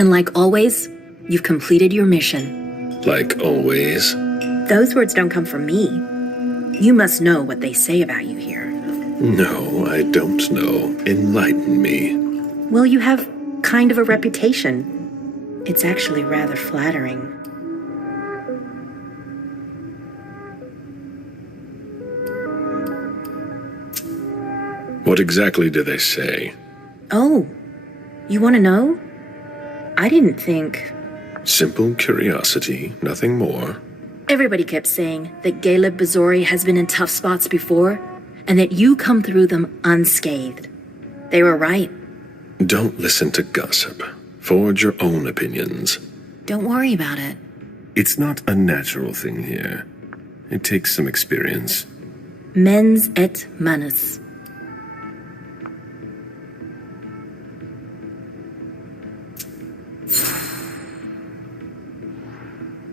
And like always, you've completed your mission. Like always? Those words don't come from me. You must know what they say about you here. No, I don't know. Enlighten me. Well, you have kind of a reputation. It's actually rather flattering. What exactly do they say? Oh, you want to know? I didn't think... Simple curiosity, nothing more. Everybody kept saying that Caleb Bazori has been in tough spots before, and that you come through them unscathed. They were right. Don't listen to gossip. Forge your own opinions. Don't worry about it. It's not a natural thing here. It takes some experience. Mens et manus.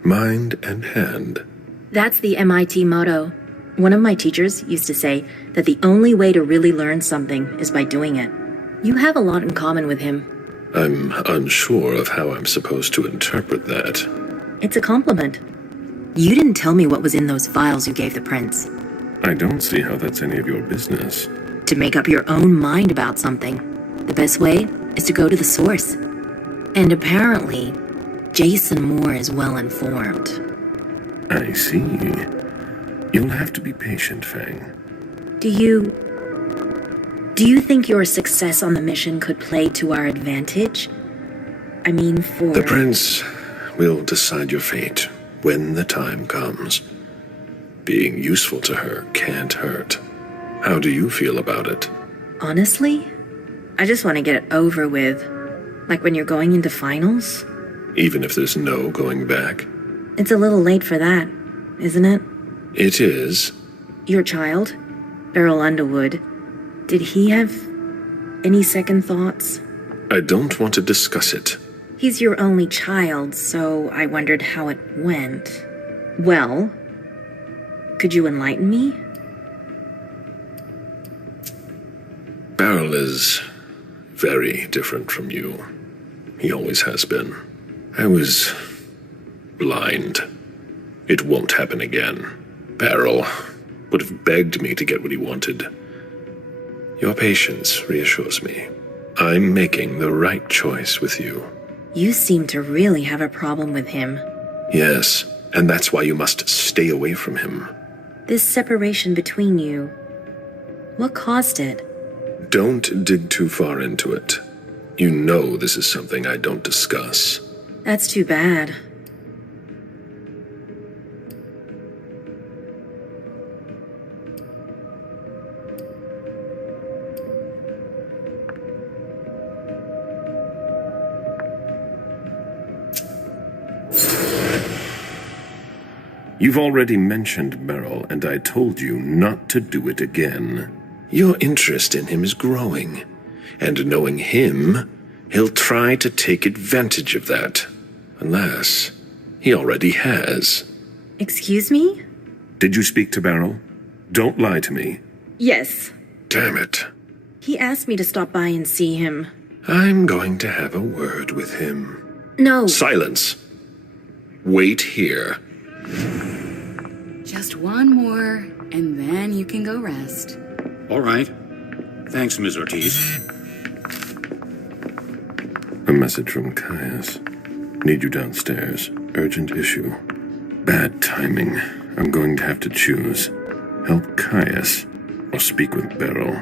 Mind and hand. That's the MIT motto. One of my teachers used to say that the only way to really learn something is by doing it. You have a lot in common with him. I'm unsure of how I'm supposed to interpret that. It's a compliment. You didn't tell me what was in those files you gave the prince. I don't see how that's any of your business. To make up your own mind about something, the best way is to go to the source. And apparently, Jason Moore is well informed. I see. You'll have to be patient, Fang. Do you think your success on the mission could play to our advantage? I mean, for... The prince will decide your fate when the time comes. Being useful to her can't hurt. How do you feel about it? Honestly, I just want to get it over with. Like when you're going into finals. Even if there's no going back? It's a little late for that, isn't it? It is. Your child, Beryl Underwood, did he have any second thoughts? I don't want to discuss it. He's your only child, so I wondered how it went. Well, could you enlighten me? Beryl is very different from you. He always has been. I was blind. It won't happen again. Beryl would have begged me to get what he wanted. Your patience reassures me. I'm making the right choice with you. You seem to really have a problem with him. Yes, and that's why you must stay away from him. This separation between you, what caused it? Don't dig too far into it. You know this is something I don't discuss. That's too bad. You've already mentioned Beryl, and I told you not to do it again. Your interest in him is growing, and knowing him, he'll try to take advantage of that. Unless he already has. Excuse me? Did you speak to Beryl? Don't lie to me. Yes. Damn it. He asked me to stop by and see him. I'm going to have a word with him. No. Silence. Wait here. Just one more, and then you can go rest. All right. Thanks, Ms. Ortiz. A message from Caius. Need you downstairs. Urgent issue. Bad timing. I'm going to have to choose. Help Caius or speak with Beryl.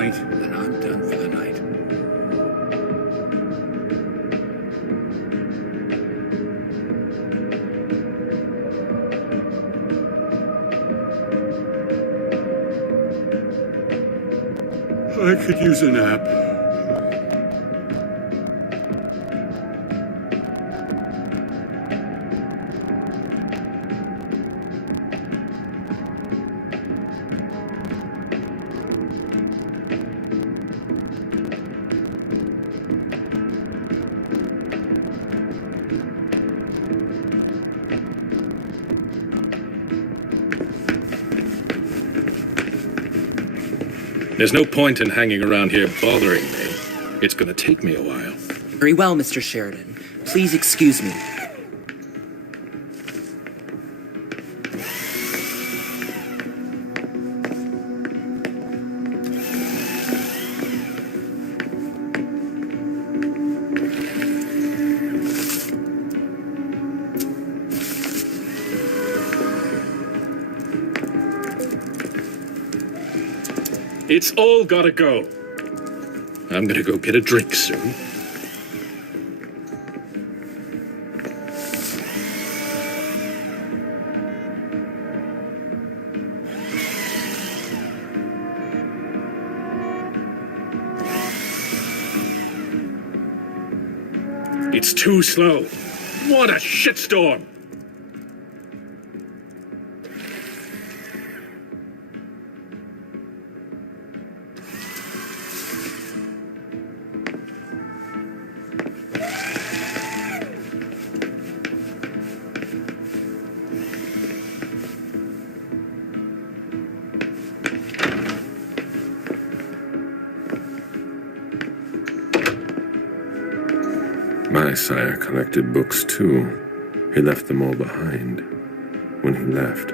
right, then I'm done for the night. I could use a nap. There's no point in hanging around here bothering me. It's gonna take me a while. Very well, Mr. Sheridan. Please excuse me. It's all gotta go. I'm gonna go get a drink soon. It's too slow. What a shitstorm! My sire collected books too. He left them all behind when he left.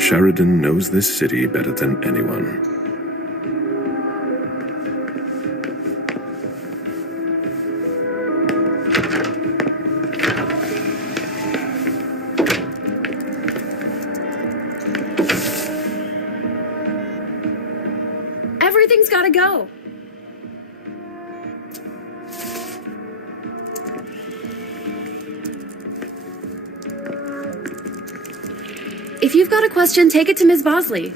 Sheridan knows this city better than anyone. Everything's gotta go. If you've got a question, take it to Ms. Bosley.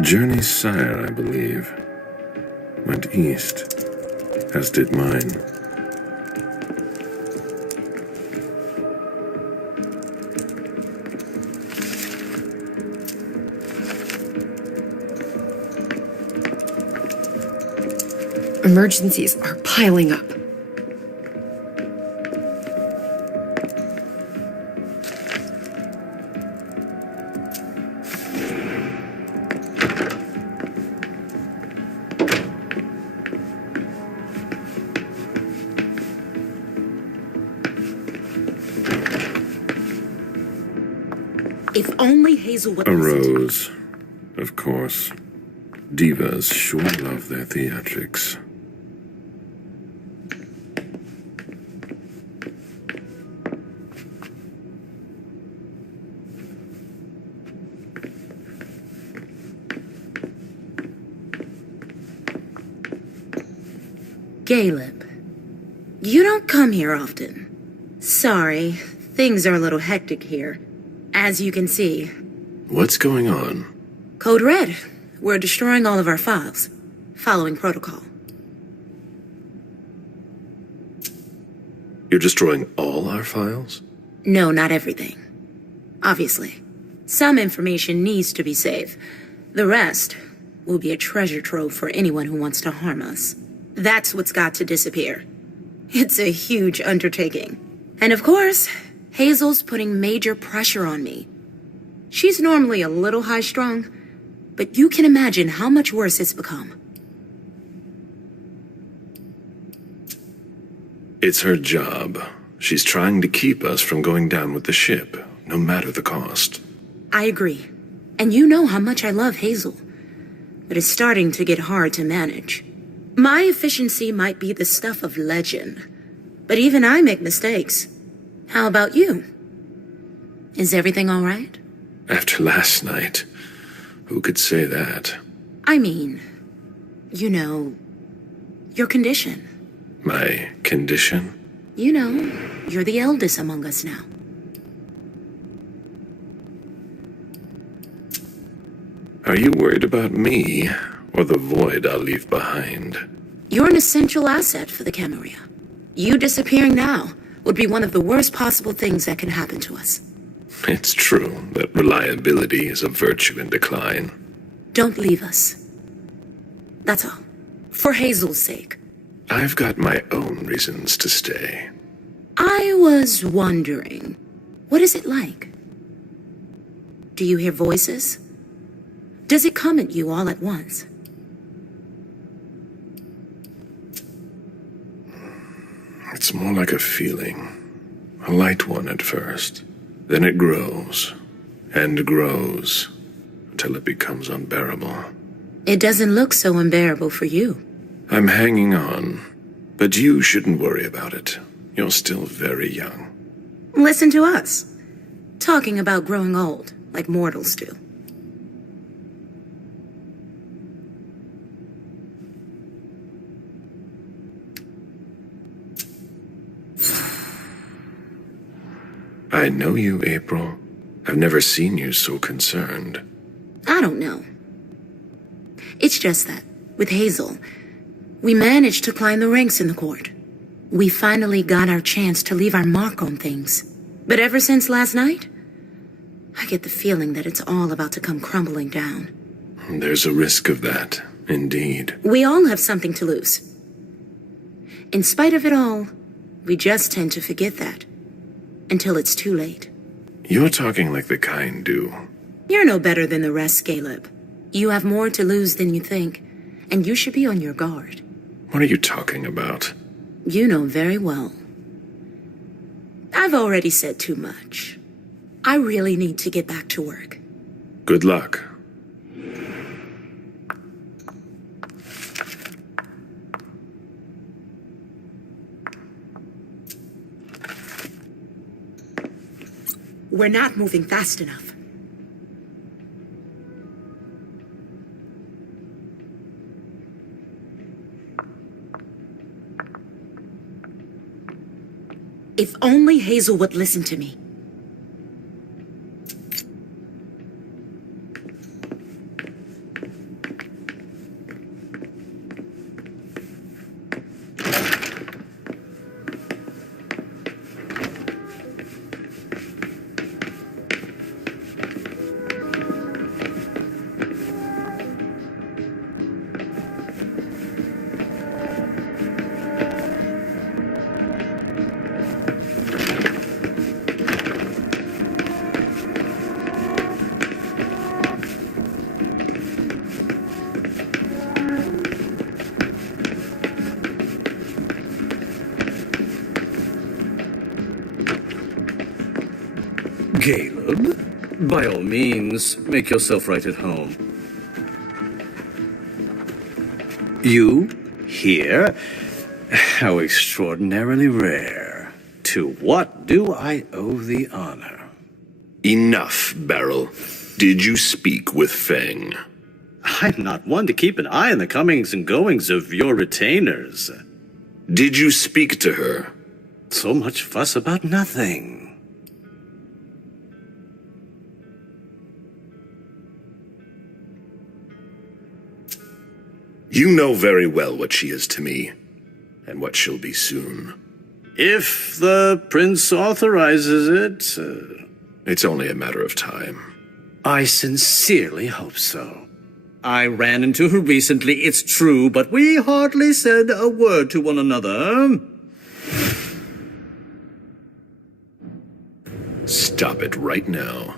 Journey's sire, I believe, went east, as did mine. Emergencies are piling up. If only Hazel would A listen. rose, of course. Divas sure love their theatrics. Caleb, you don't come here often. Sorry, things are a little hectic here. As you can see. What's going on? Code Red. we're destroying all of our files, following protocol. You're destroying all our files? No, not everything. Obviously. Some information needs to be safe. The rest will be a treasure trove for anyone who wants to harm us. That's what's got to disappear. It's a huge undertaking. And of course, Hazel's putting major pressure on me. She's normally a little high-strung, but you can imagine how much worse it's become. It's her job. She's trying to keep us from going down with the ship, no matter the cost. I agree. And you know how much I love Hazel. But it's starting to get hard to manage. My efficiency might be the stuff of legend, but even I make mistakes. How about you? Is everything all right? After last night, who could say that? I mean, you know, your condition. My condition? You know, you're the eldest among us now. Are you worried about me, or the void I'll leave behind? You're an essential asset for the Camarilla. You disappearing now would be one of the worst possible things that can happen to us. It's true that reliability is a virtue in decline. Don't leave us. That's all. For Hazel's sake. I've got my own reasons to stay. I was wondering, what is it like? Do you hear voices? Does it come at you all at once? It's more like a feeling. A light one at first. Then it grows, and grows, until it becomes unbearable. It doesn't look so unbearable for you. I'm hanging on, but you shouldn't worry about it. You're still very young. Listen to us. Talking about growing old, like mortals do. I know you, April. I've never seen you so concerned. I don't know. It's just that, with Hazel, we managed to climb the ranks in the court. We finally got our chance to leave our mark on things. But ever since last night, I get the feeling that it's all about to come crumbling down. There's a risk of that, indeed. We all have something to lose. In spite of it all, we just tend to forget that. Until it's too late. You're talking like the kind do. You're no better than the rest, Caleb. You have more to lose than you think, and you should be on your guard. What are you talking about? You know very well. I've already said too much. I really need to get back to work. Good luck. We're not moving fast enough. If only Hazel would listen to me. Caleb, by all means, make yourself right at home. You? Here? How extraordinarily rare. To what do I owe the honor? Enough, Beryl. Did you speak with Feng? I'm not one to keep an eye on the comings and goings of your retainers. Did you speak to her? So much fuss about nothing. You know very well what she is to me, and what she'll be soon. If the prince authorizes it, It's only a matter of time. I sincerely hope so. I ran into her recently, it's true, but we hardly said a word to one another. Stop it right now.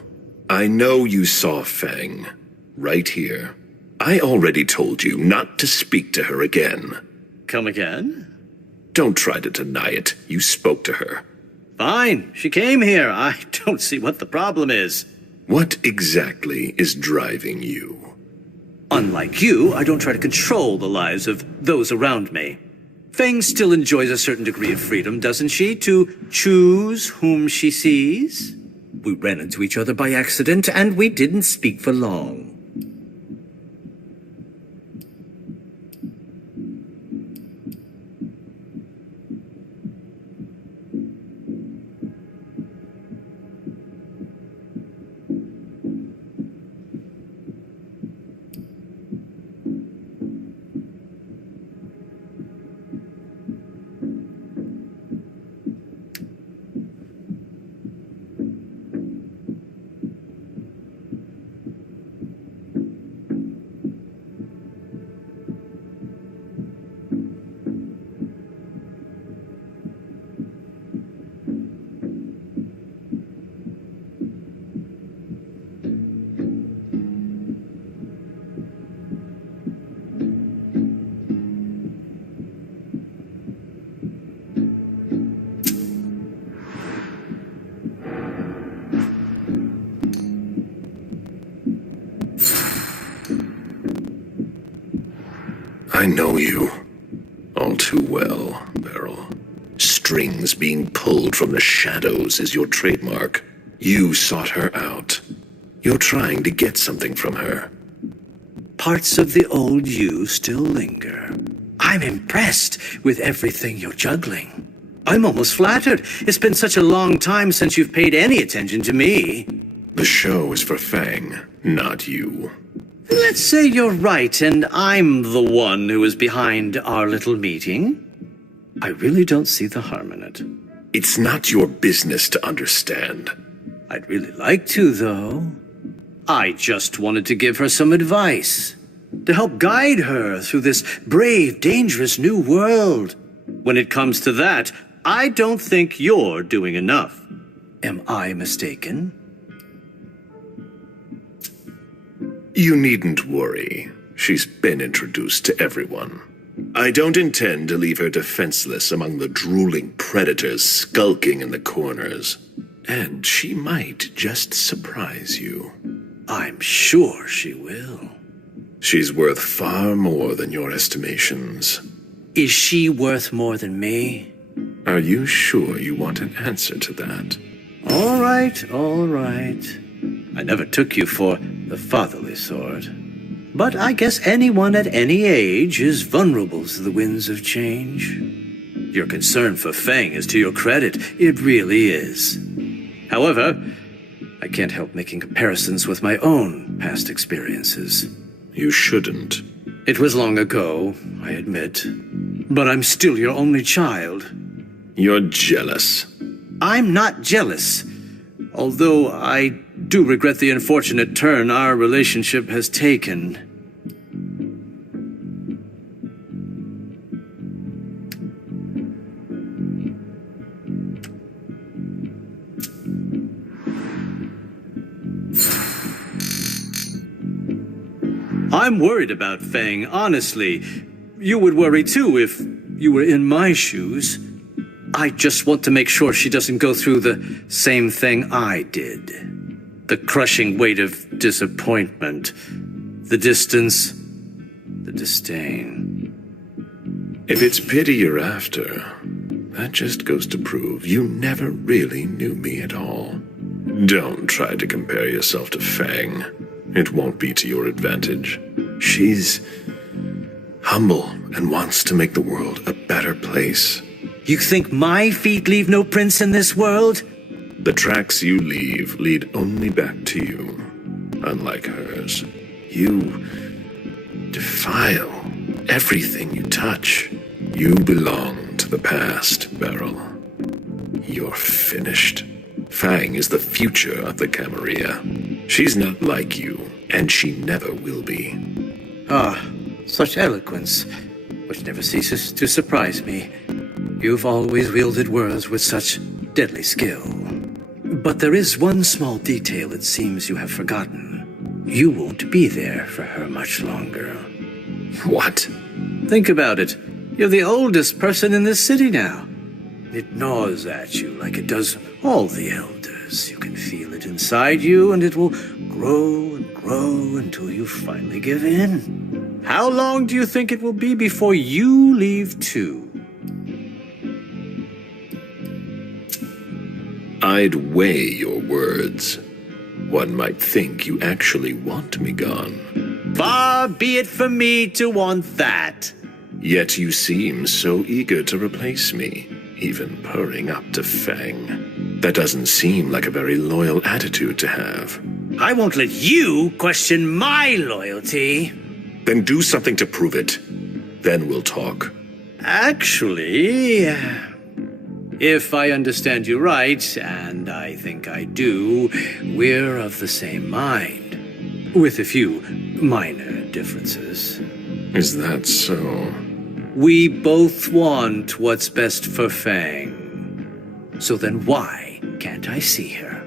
I know you saw Fang. Right here. I already told you not to speak to her again. Come again? Don't try to deny it. You spoke to her. Fine, she came here. I don't see what the problem is. What exactly is driving you? Unlike you, I don't try to control the lives of those around me. Fang still enjoys a certain degree of freedom, doesn't she, to choose whom she sees? We ran into each other by accident, and we didn't speak for long. I know you all too well, Beryl. Strings being pulled from the shadows is your trademark. You sought her out. You're trying to get something from her. Parts of the old you still linger. I'm impressed with everything you're juggling. I'm almost flattered. It's been such a long time since you've paid any attention to me. The show is for Fang, not you. Let's say you're right, and I'm the one who is behind our little meeting. I really don't see the harm in it. It's not your business to understand. I'd really like to, though. I just wanted to give her some advice, to help guide her through this brave, dangerous new world. When it comes to that, I don't think you're doing enough. Am I mistaken? You needn't worry. She's been introduced to everyone. I don't intend to leave her defenseless among the drooling predators skulking in the corners. And she might just surprise you. I'm sure she will. She's worth far more than your estimations. Is she worth more than me? Are you sure you want an answer to that? All right, all right. I never took you for the fatherly sort. But I guess anyone at any age is vulnerable to the winds of change. Your concern for Fang is to your credit. It really is. However, I can't help making comparisons with my own past experiences. You shouldn't. It was long ago, I admit. But I'm still your only child. You're jealous. I'm not jealous. Although I do regret the unfortunate turn our relationship has taken. I'm worried about Fang, honestly. You would worry too if you were in my shoes. I just want to make sure she doesn't go through the same thing I did. The crushing weight of disappointment, the distance, the disdain. If it's pity you're after, that just goes to prove you never really knew me at all. Don't try to compare yourself to Fang. It won't be to your advantage. She's humble and wants to make the world a better place. You think my feet leave no prints in this world? The tracks you leave lead only back to you. Unlike hers, you defile everything you touch. You belong to the past, Beryl. You're finished. Fang is the future of the Camarilla. She's not like you, and she never will be. Ah, such eloquence, which never ceases to surprise me. You've always wielded words with such deadly skill. But there is one small detail it seems you have forgotten. You won't be there for her much longer. What? Think about it. You're the oldest person in this city now. It gnaws at you like it does all the elders. You can feel it inside you, and it will grow and grow until you finally give in. How long do you think it will be before you leave too? I'd weigh your words. One might think you actually want me gone. Far be it from me to want that. Yet you seem so eager to replace me, even purring up to Fang. That doesn't seem like a very loyal attitude to have. I won't let you question my loyalty. Then do something to prove it. Then we'll talk. Actually, if I understand you right, and I think I do, we're of the same mind. With a few minor differences. Is that so? We both want what's best for Fang. So then why can't I see her?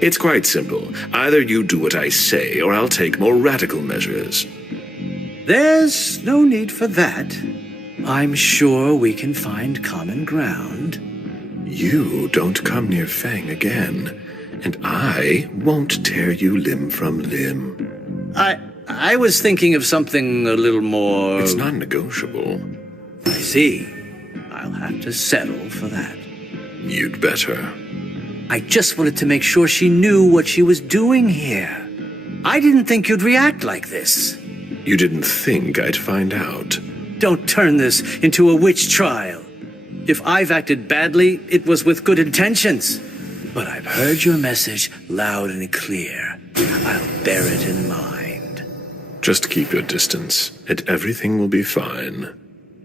It's quite simple. Either you do what I say, or I'll take more radical measures. There's no need for that. I'm sure we can find common ground. You don't come near Fang again, and I won't tear you limb from limb. I was thinking of something a little more... It's non-negotiable. I see. I'll have to settle for that. You'd better. I just wanted to make sure she knew what she was doing here. I didn't think you'd react like this. You didn't think I'd find out. Don't turn this into a witch trial. If I've acted badly, it was with good intentions. But I've heard your message loud and clear. I'll bear it in mind. Just keep your distance, and everything will be fine.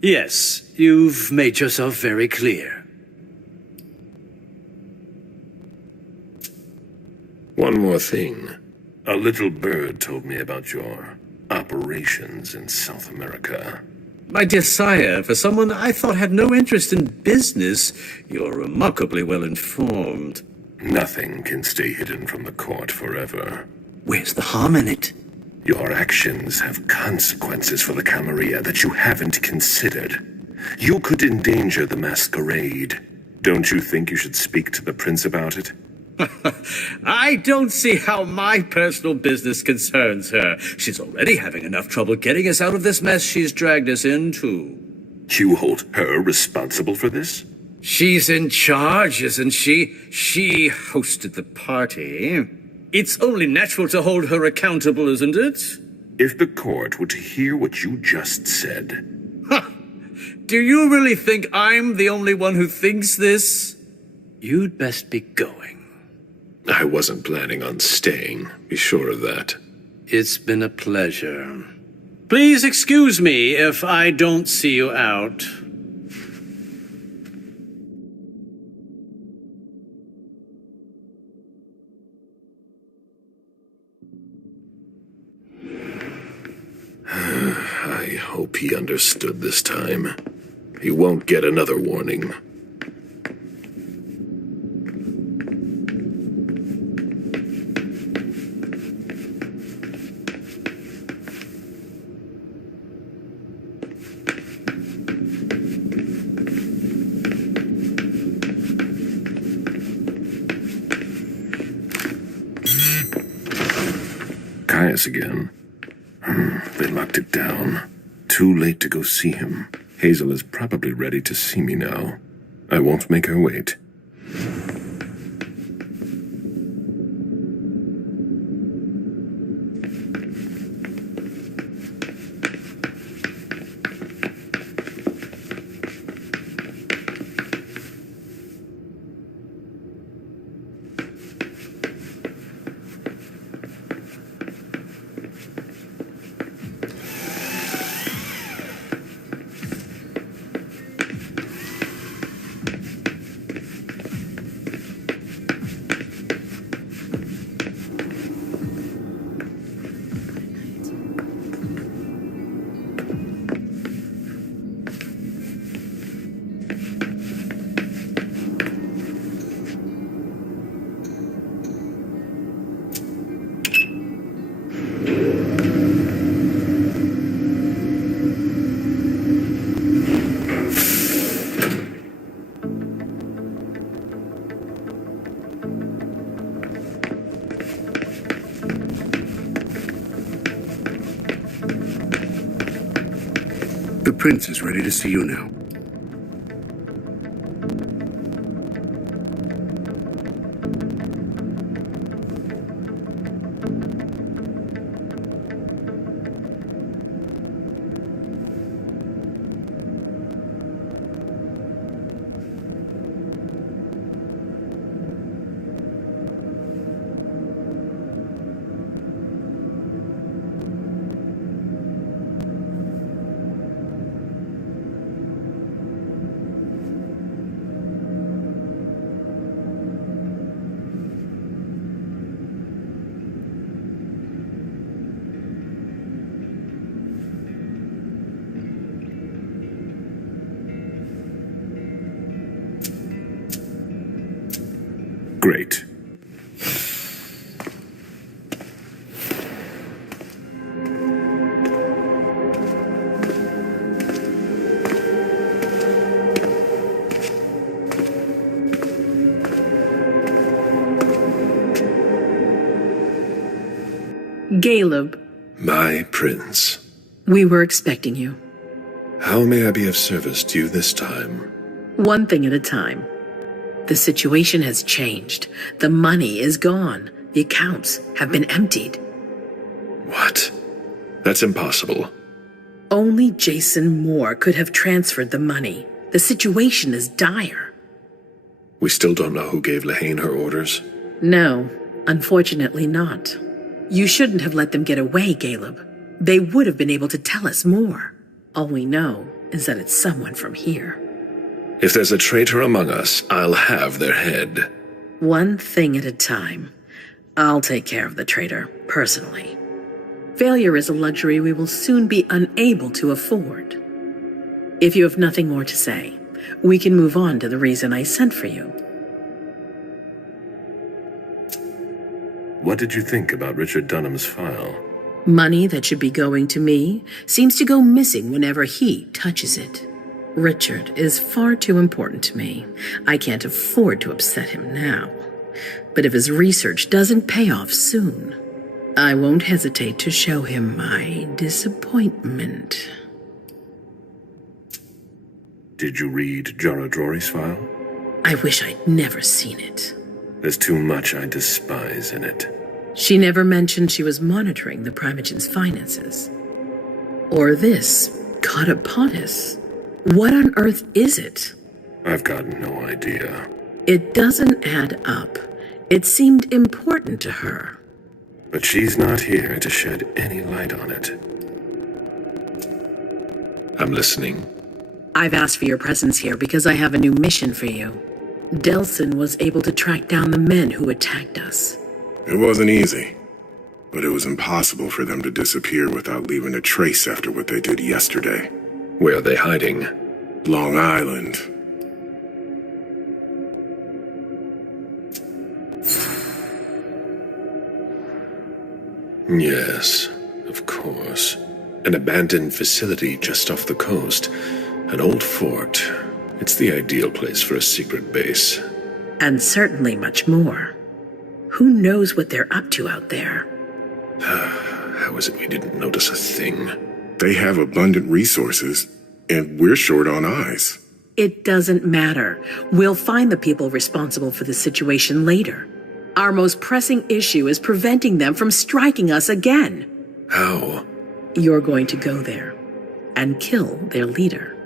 Yes, you've made yourself very clear. One more thing. A little bird told me about your operations in South America. My dear sire, for someone I thought had no interest in business, you're remarkably well informed. Nothing can stay hidden from the court forever. Where's the harm in it? Your actions have consequences for the Camarilla that you haven't considered. You could endanger the Masquerade. Don't you think you should speak to the prince about it? I don't see how my personal business concerns her. She's already having enough trouble getting us out of this mess she's dragged us into. You hold her responsible for this? She's in charge, isn't she? She hosted the party. It's only natural to hold her accountable, isn't it? If the court were to hear what you just said... Do you really think I'm the only one who thinks this? You'd best be going. I wasn't planning on staying, be sure of that. It's been a pleasure. Please excuse me if I don't see you out. I hope he understood this time. He won't get another warning. Caius again. They locked it down. Too late to go see him. Hazel is probably ready to see me now. I won't make her wait. The prince is ready to see you now. Great. Caleb. My prince. We were expecting you. How may I be of service to you this time? One thing at a time. The situation has changed. The money is gone. The accounts have been emptied. What? That's impossible. Only Jason Moore could have transferred the money. The situation is dire. We still don't know who gave Lehane her orders? No, unfortunately not. You shouldn't have let them get away, Caleb. They would have been able to tell us more. All we know is that it's someone from here. If there's a traitor among us, I'll have their head. One thing at a time. I'll take care of the traitor, personally. Failure is a luxury we will soon be unable to afford. If you have nothing more to say, we can move on to the reason I sent for you. What did you think about Richard Dunham's file? Money that should be going to me seems to go missing whenever he touches it. Richard is far too important to me. I can't afford to upset him now. But if his research doesn't pay off soon, I won't hesitate to show him my disappointment. Did you read Jara Drory's file? I wish I'd never seen it. There's too much I despise in it. She never mentioned she was monitoring the Primogen's finances. Or this, Cotopotis. What on earth is it? I've got no idea. It doesn't add up. It seemed important to her. But she's not here to shed any light on it. I'm listening. I've asked for your presence here because I have a new mission for you. Delsin was able to track down the men who attacked us. It wasn't easy, but it was impossible for them to disappear without leaving a trace after what they did yesterday. Where are they hiding? Long Island. Yes, of course. An abandoned facility just off the coast. An old fort. It's the ideal place for a secret base. And certainly much more. Who knows what they're up to out there? How is it we didn't notice a thing? They have abundant resources, and we're short on eyes. It doesn't matter. We'll find the people responsible for the situation later. Our most pressing issue is preventing them from striking us again. How? You're going to go there and kill their leader.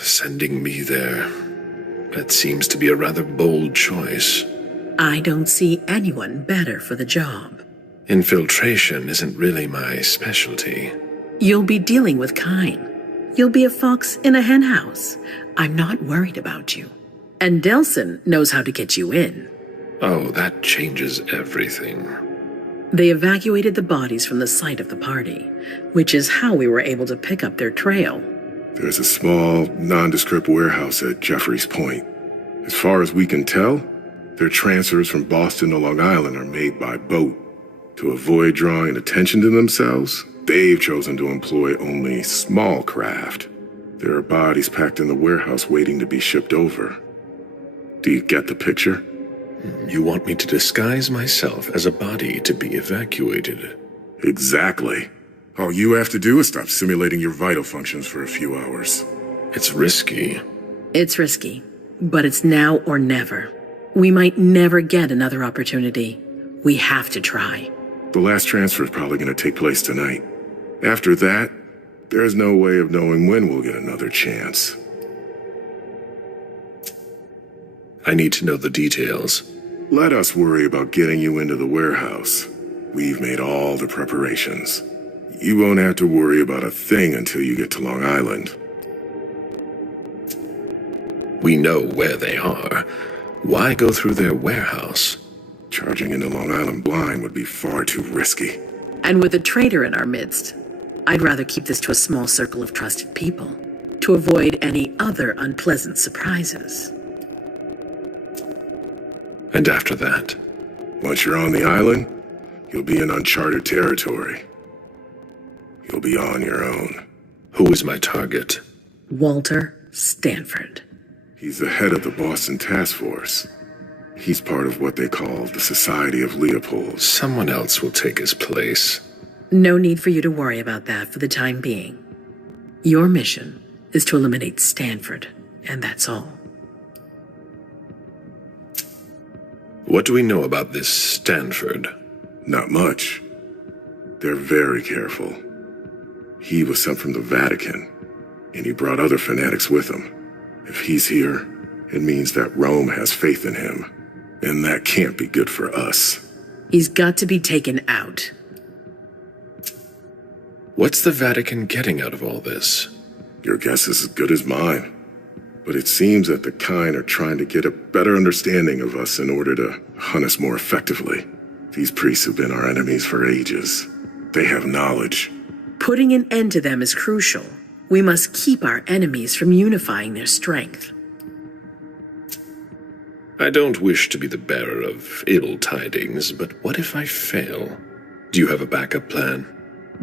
Sending me there. That seems to be a rather bold choice. I don't see anyone better for the job. Infiltration isn't really my specialty. You'll be dealing with Kine. You'll be a fox in a henhouse. I'm not worried about you. And Delsin knows how to get you in. Oh, that changes everything. They evacuated the bodies from the site of the party, which is how we were able to pick up their trail. There's a small, nondescript warehouse at Jeffrey's Point. As far as we can tell, their transfers from Boston to Long Island are made by boat. To avoid drawing attention to themselves, they've chosen to employ only small craft. There are bodies packed in the warehouse waiting to be shipped over. Do you get the picture? You want me to disguise myself as a body to be evacuated? Exactly. All you have to do is stop simulating your vital functions for a few hours. It's risky. It's risky, but it's now or never. We might never get another opportunity. We have to try. The last transfer is probably going to take place tonight. After that, there's no way of knowing when we'll get another chance. I need to know the details. Let us worry about getting you into the warehouse. We've made all the preparations. You won't have to worry about a thing until you get to Long Island. We know where they are. Why go through their warehouse? Charging into Long Island blind would be far too risky. And with a traitor in our midst, I'd rather keep this to a small circle of trusted people, to avoid any other unpleasant surprises. And after that? Once you're on the island, you'll be in uncharted territory. You'll be on your own. Who is my target? Walter Stanford. He's the head of the Boston Task Force. He's part of what they call the Society of Leopold. Someone else will take his place. No need for you to worry about that for the time being. Your mission is to eliminate Stanford, and that's all. What do we know about this Stanford? Not much. They're very careful. He was sent from the Vatican, and he brought other fanatics with him. If he's here, it means that Rome has faith in him, and that can't be good for us. He's got to be taken out. What's the Vatican getting out of all this? Your guess is as good as mine. But it seems that the kind are trying to get a better understanding of us in order to hunt us more effectively. These priests have been our enemies for ages. They have knowledge. Putting an end to them is crucial. We must keep our enemies from unifying their strength. I don't wish to be the bearer of ill tidings, but what if I fail? Do you have a backup plan?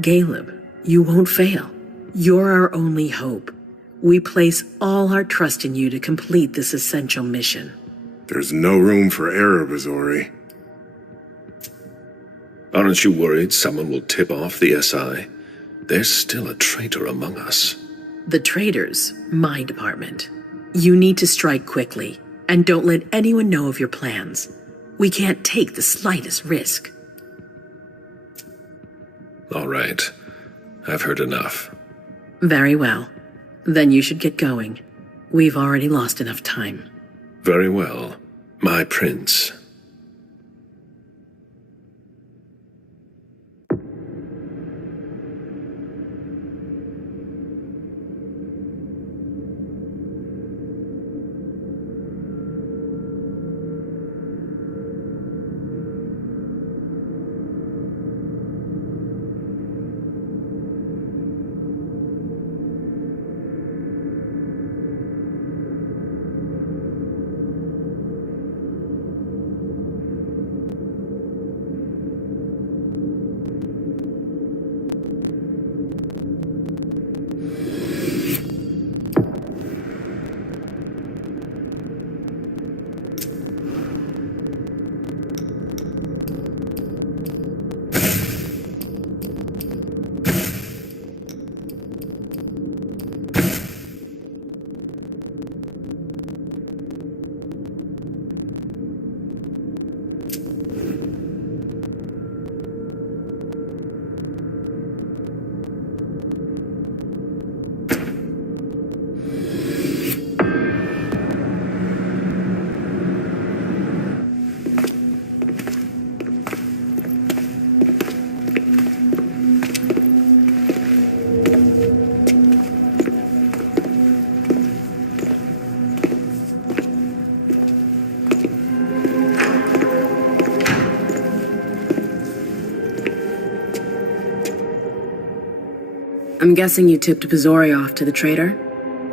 Caleb, you won't fail. You're our only hope. We place all our trust in you to complete this essential mission. There's no room for error, Bazori. Aren't you worried someone will tip off the SI? There's still a traitor among us. The traitors, my department. You need to strike quickly, and don't let anyone know of your plans. We can't take the slightest risk. All right. I've heard enough. Very well. Then you should get going. We've already lost enough time. Very well. My prince. I'm guessing you tipped Bazori off to the traitor?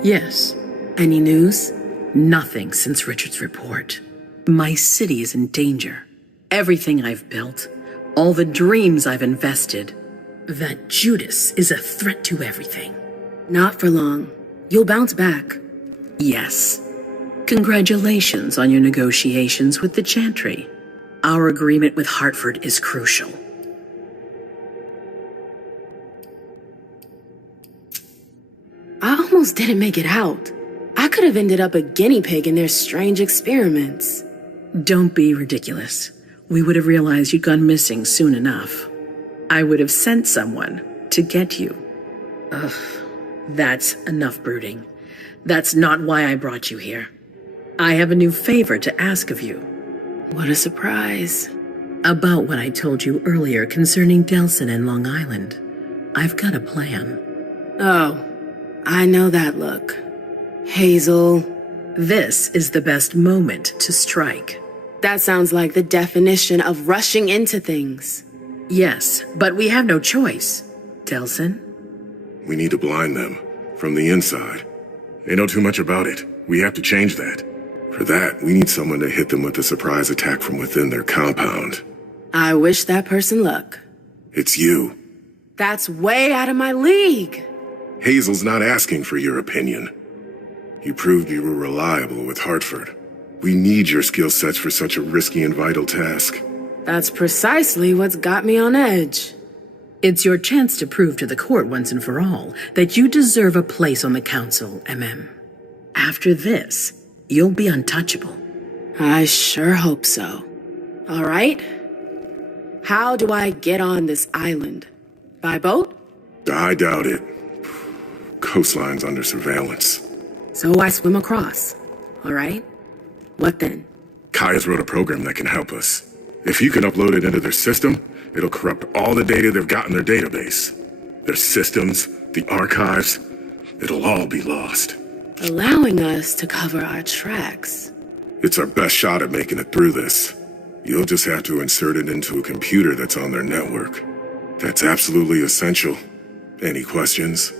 Yes. Any news? Nothing since Richard's report. My city is in danger. Everything I've built, all the dreams I've invested. That Judas is a threat to everything. Not for long. You'll bounce back. Yes. Congratulations on your negotiations with the Chantry. Our agreement with Hartford is crucial. I almost didn't make it out. I could have ended up a guinea pig in their strange experiments. Don't be ridiculous. We would have realized you'd gone missing soon enough. I would have sent someone to get you. Ugh, that's enough brooding. That's not why I brought you here. I have a new favor to ask of you. What a surprise. About what I told you earlier concerning Delson and Long Island. I've got a plan. Oh, I know that look. Hazel. This is the best moment to strike. That sounds like the definition of rushing into things. Yes, but we have no choice. Delson? We need to blind them, from the inside. They know too much about it. We have to change that. For that, we need someone to hit them with a surprise attack from within their compound. I wish that person luck. It's you. That's way out of my league. Hazel's not asking for your opinion. You proved you were reliable with Hartford. We need your skill sets for such a risky and vital task. That's precisely what's got me on edge. It's your chance to prove to the court once and for all that you deserve a place on the council, MM. After this, you'll be untouchable. I sure hope so. All right. How do I get on this island? By boat? I doubt it. Coastline's under surveillance. So I swim across. All right. What then? Kaya's wrote a program that can help us. If you can upload it into their system, it'll corrupt all the data they've got in their database. Their systems, the archives, it'll all be lost. Allowing us to cover our tracks. It's our best shot at making it through this. You'll just have to insert it into a computer that's on their network. That's absolutely essential. Any questions?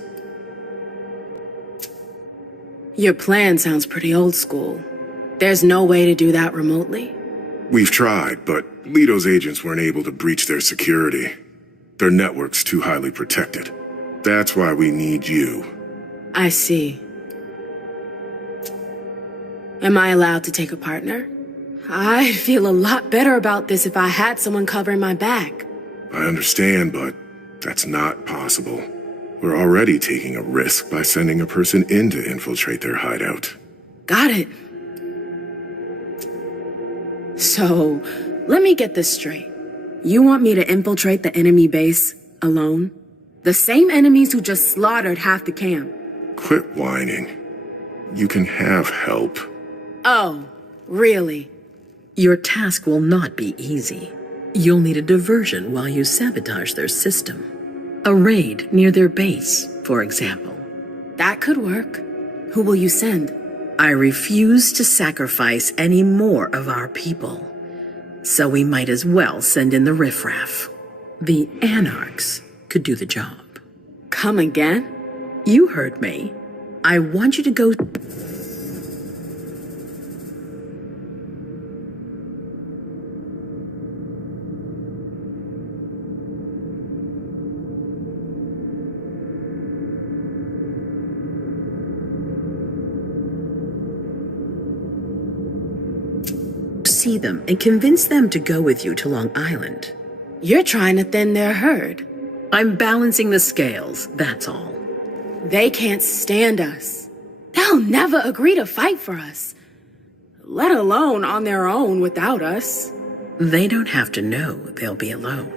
Your plan sounds pretty old school. There's no way to do that remotely? We've tried, but Leto's agents weren't able to breach their security. Their network's too highly protected. That's why we need you. I see. Am I allowed to take a partner? I'd feel a lot better about this if I had someone covering my back. I understand, but that's not possible. We're already taking a risk by sending a person in to infiltrate their hideout. Got it. So, let me get this straight. You want me to infiltrate the enemy base alone? The same enemies who just slaughtered half the camp. Quit whining. You can have help. Oh, really? Your task will not be easy. You'll need a diversion while you sabotage their system. A raid near their base, for example. That could work. Who will you send? I refuse to sacrifice any more of our people. So we might as well send in the riffraff. The Anarchs could do the job. Come again? You heard me. I want you to go... see them and convince them to go with you to Long Island. You're trying to thin their herd. I'm balancing the scales, that's all. They can't stand us. They'll never agree to fight for us, let alone on their own without us. They don't have to know they'll be alone.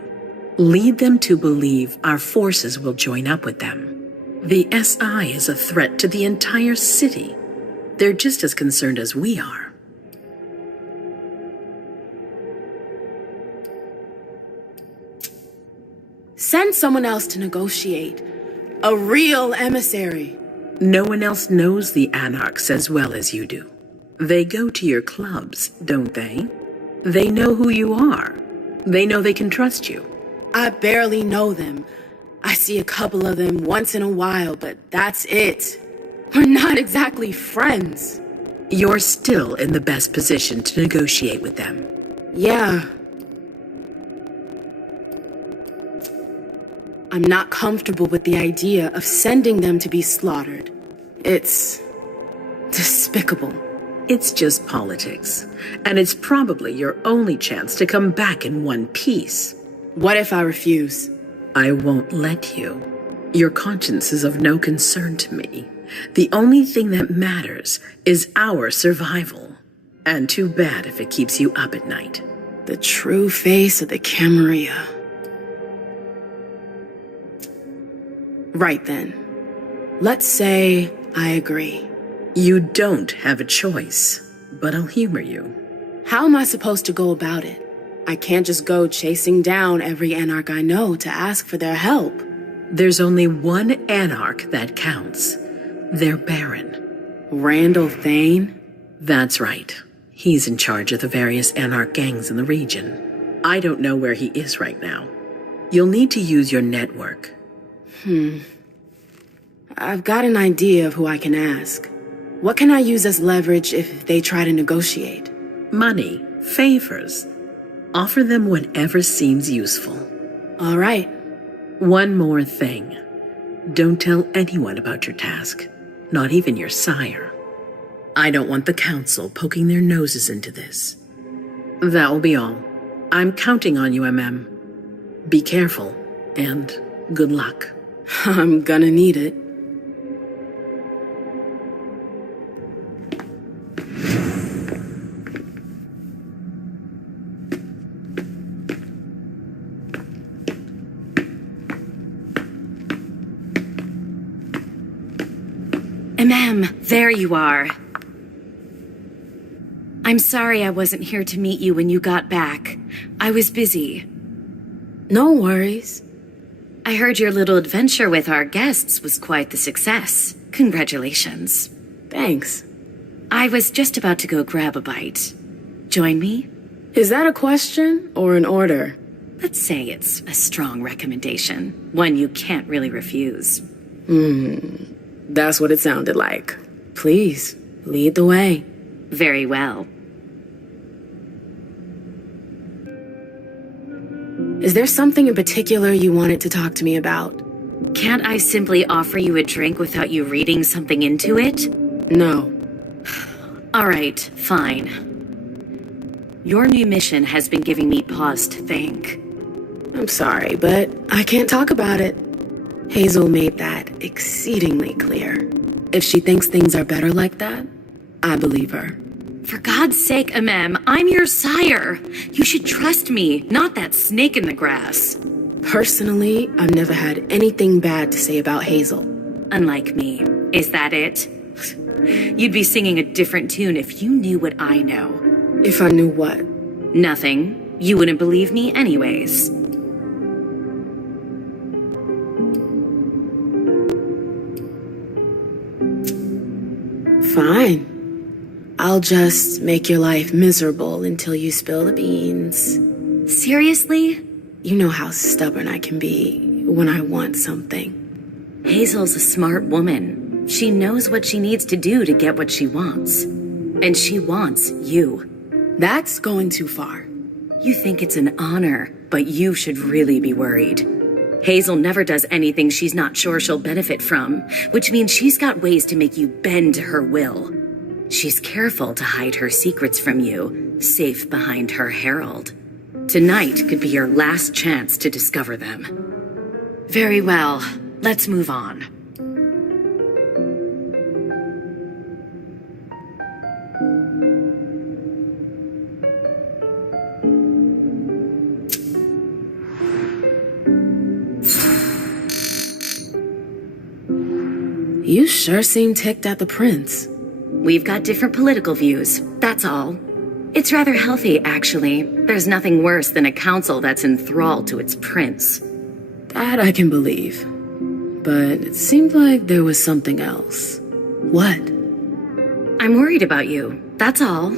Lead them to believe our forces will join up with them. The SI is a threat to the entire city. They're just as concerned as we are. Send someone else to negotiate. A real emissary. No one else knows the Anarchs as well as you do. They go to your clubs, don't they? They know who you are. They know they can trust you. I barely know them. I see a couple of them once in a while, but that's it. We're not exactly friends. You're still in the best position to negotiate with them. Yeah. I'm not comfortable with the idea of sending them to be slaughtered. It's despicable. It's just politics, and it's probably your only chance to come back in one piece. What if I refuse? I won't let you. Your conscience is of no concern to me. The only thing that matters is our survival. And too bad if it keeps you up at night. The true face of the Camarilla. Right then. Let's say I agree. You don't have a choice, but I'll humor you. How am I supposed to go about it? I can't just go chasing down every Anarch I know to ask for their help. There's only one Anarch that counts. Their Baron. Randall Thane? That's right. He's in charge of the various Anarch gangs in the region. I don't know where he is right now. You'll need to use your network. I've got an idea of who I can ask. What can I use as leverage if they try to negotiate? Money, favors. Offer them whatever seems useful. All right. One more thing. Don't tell anyone about your task, not even your sire. I don't want the council poking their noses into this. That will be all. I'm counting on you, MM. Be careful, and good luck. I'm gonna need it. There you are. I'm sorry I wasn't here to meet you when you got back. I was busy. No worries. I heard your little adventure with our guests was quite the success. Congratulations. Thanks. I was just about to go grab a bite. Join me? Is that a question or an order? Let's say it's a strong recommendation. One you can't really refuse. That's what it sounded like. Please, lead the way. Very well. Is there something in particular you wanted to talk to me about? Can't I simply offer you a drink without you reading something into it? No. All right, fine. Your new mission has been giving me pause to think. I'm sorry, but I can't talk about it. Hazel made that exceedingly clear. If she thinks things are better like that, I believe her. For God's sake, Amem, I'm your sire. You should trust me, not that snake in the grass. Personally, I've never had anything bad to say about Hazel. Unlike me. Is that it? You'd be singing a different tune if you knew what I know. If I knew what? Nothing. You wouldn't believe me anyways. Fine. I'll just make your life miserable until you spill the beans. Seriously? You know how stubborn I can be when I want something. Hazel's a smart woman. She knows what she needs to do to get what she wants. And she wants you. That's going too far. You think it's an honor, but you should really be worried. Hazel never does anything she's not sure she'll benefit from, which means she's got ways to make you bend to her will. She's careful to hide her secrets from you, safe behind her herald. Tonight could be your last chance to discover them. Very well, let's move on. You sure seem ticked at the prince. We've got different political views, that's all. It's rather healthy, actually. There's nothing worse than a council that's enthralled to its prince. That I can believe. But it seemed like there was something else. What? I'm worried about you, that's all.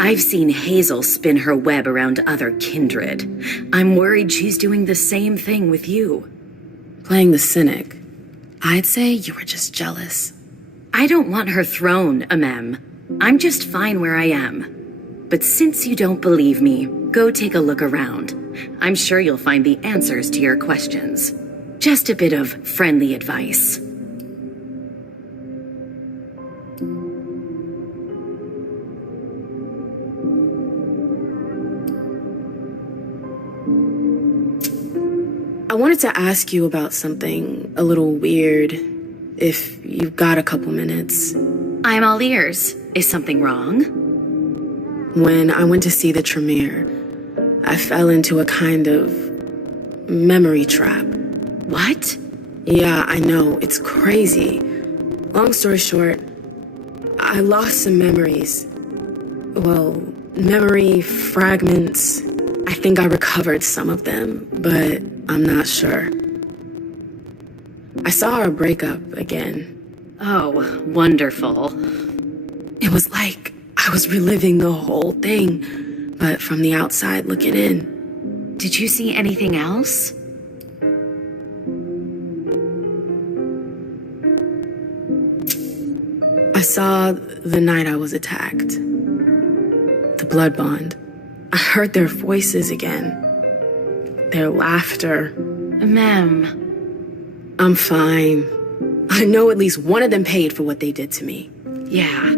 I've seen Hazel spin her web around other kindred. I'm worried she's doing the same thing with you. Playing the cynic. I'd say you were just jealous. I don't want her throne, Amem. I'm just fine where I am. But since you don't believe me, go take a look around. I'm sure you'll find the answers to your questions. Just a bit of friendly advice. I wanted to ask you about something a little weird, if you've got a couple minutes. I'm all ears. Is something wrong? When I went to see the Tremere, I fell into a kind of memory trap. What? Yeah, I know, it's crazy. Long story short, I lost some memories. Well, memory fragments. I think I recovered some of them, but I'm not sure. I saw our breakup again. Oh, wonderful. It was like I was reliving the whole thing, but from the outside looking in. Did you see anything else? I saw the night I was attacked. The blood bond. I heard their voices again. Their laughter. Ma'am. I'm fine. I know at least one of them paid for what they did to me. Yeah.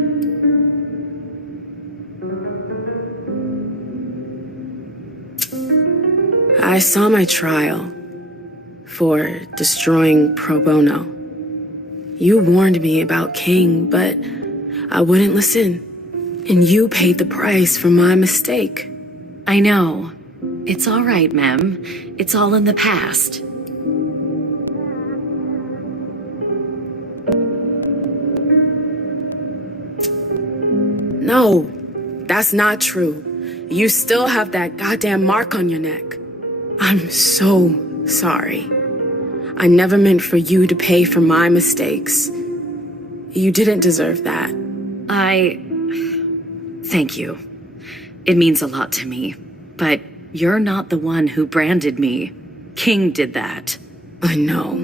I saw my trial for destroying pro bono. You warned me about King, but I wouldn't listen. And you paid the price for my mistake. I know. It's all right, Mem. It's all in the past. No, that's not true. You still have that goddamn mark on your neck. I'm so sorry. I never meant for you to pay for my mistakes. You didn't deserve that. Thank you. It means a lot to me. But you're not the one who branded me. King did that. I know.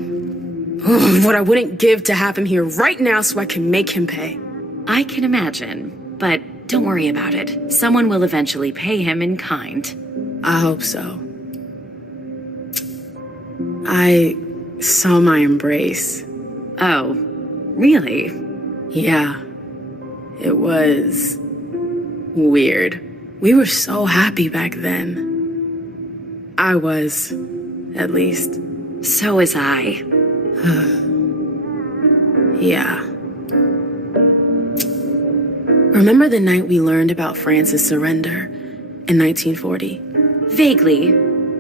What I wouldn't give to have him here right now so I can make him pay. I can imagine. But don't worry about it. Someone will eventually pay him in kind. I hope so. I saw my embrace. Oh, really? Yeah. It was weird. We were so happy back then. I was, at least. So was I. Yeah. Remember the night we learned about France's surrender in 1940? Vaguely.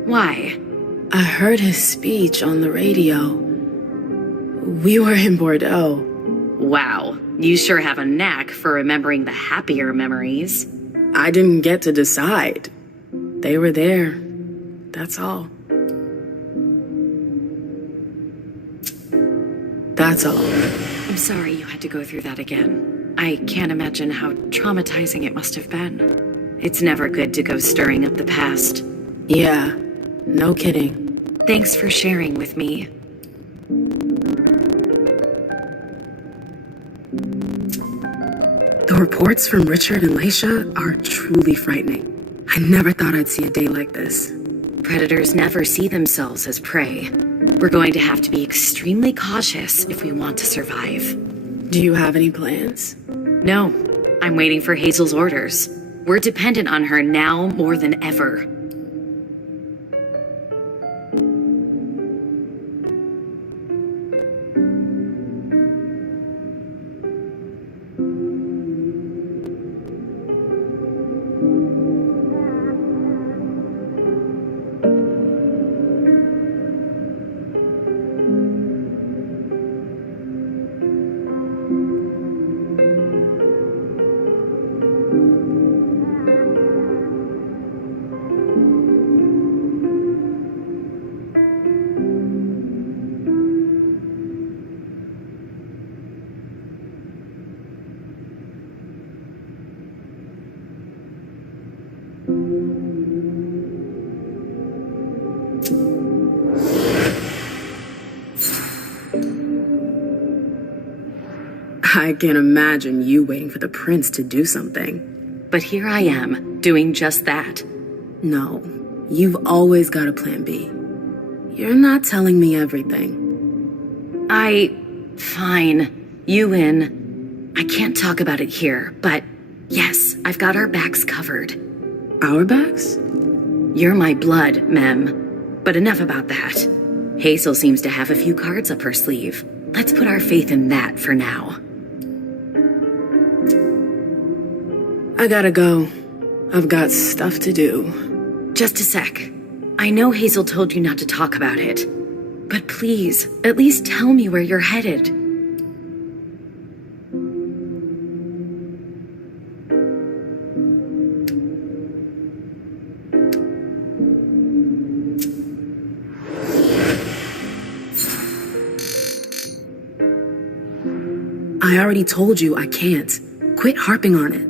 Why? I heard his speech on the radio. We were in Bordeaux. Wow, you sure have a knack for remembering the happier memories. I didn't get to decide. They were there. That's all. That's all. I'm sorry you had to go through that again. I can't imagine how traumatizing it must have been. It's never good to go stirring up the past. Yeah, no kidding. Thanks for sharing with me. The reports from Richard and Leisha are truly frightening. I never thought I'd see a day like this. Predators never see themselves as prey. We're going to have to be extremely cautious if we want to survive. Do you have any plans? No, I'm waiting for Hazel's orders. We're dependent on her now more than ever. I can't imagine you waiting for the prince to do something. But here I am, doing just that. No, you've always got a plan B. You're not telling me everything. Fine. You win. I can't talk about it here, but yes, I've got our backs covered. Our backs? You're my blood, Mem. But enough about that. Hazel seems to have a few cards up her sleeve. Let's put our faith in that for now. I gotta go. I've got stuff to do. Just a sec. I know Hazel told you not to talk about it. But please, at least tell me where you're headed. I already told you I can't. Quit harping on it.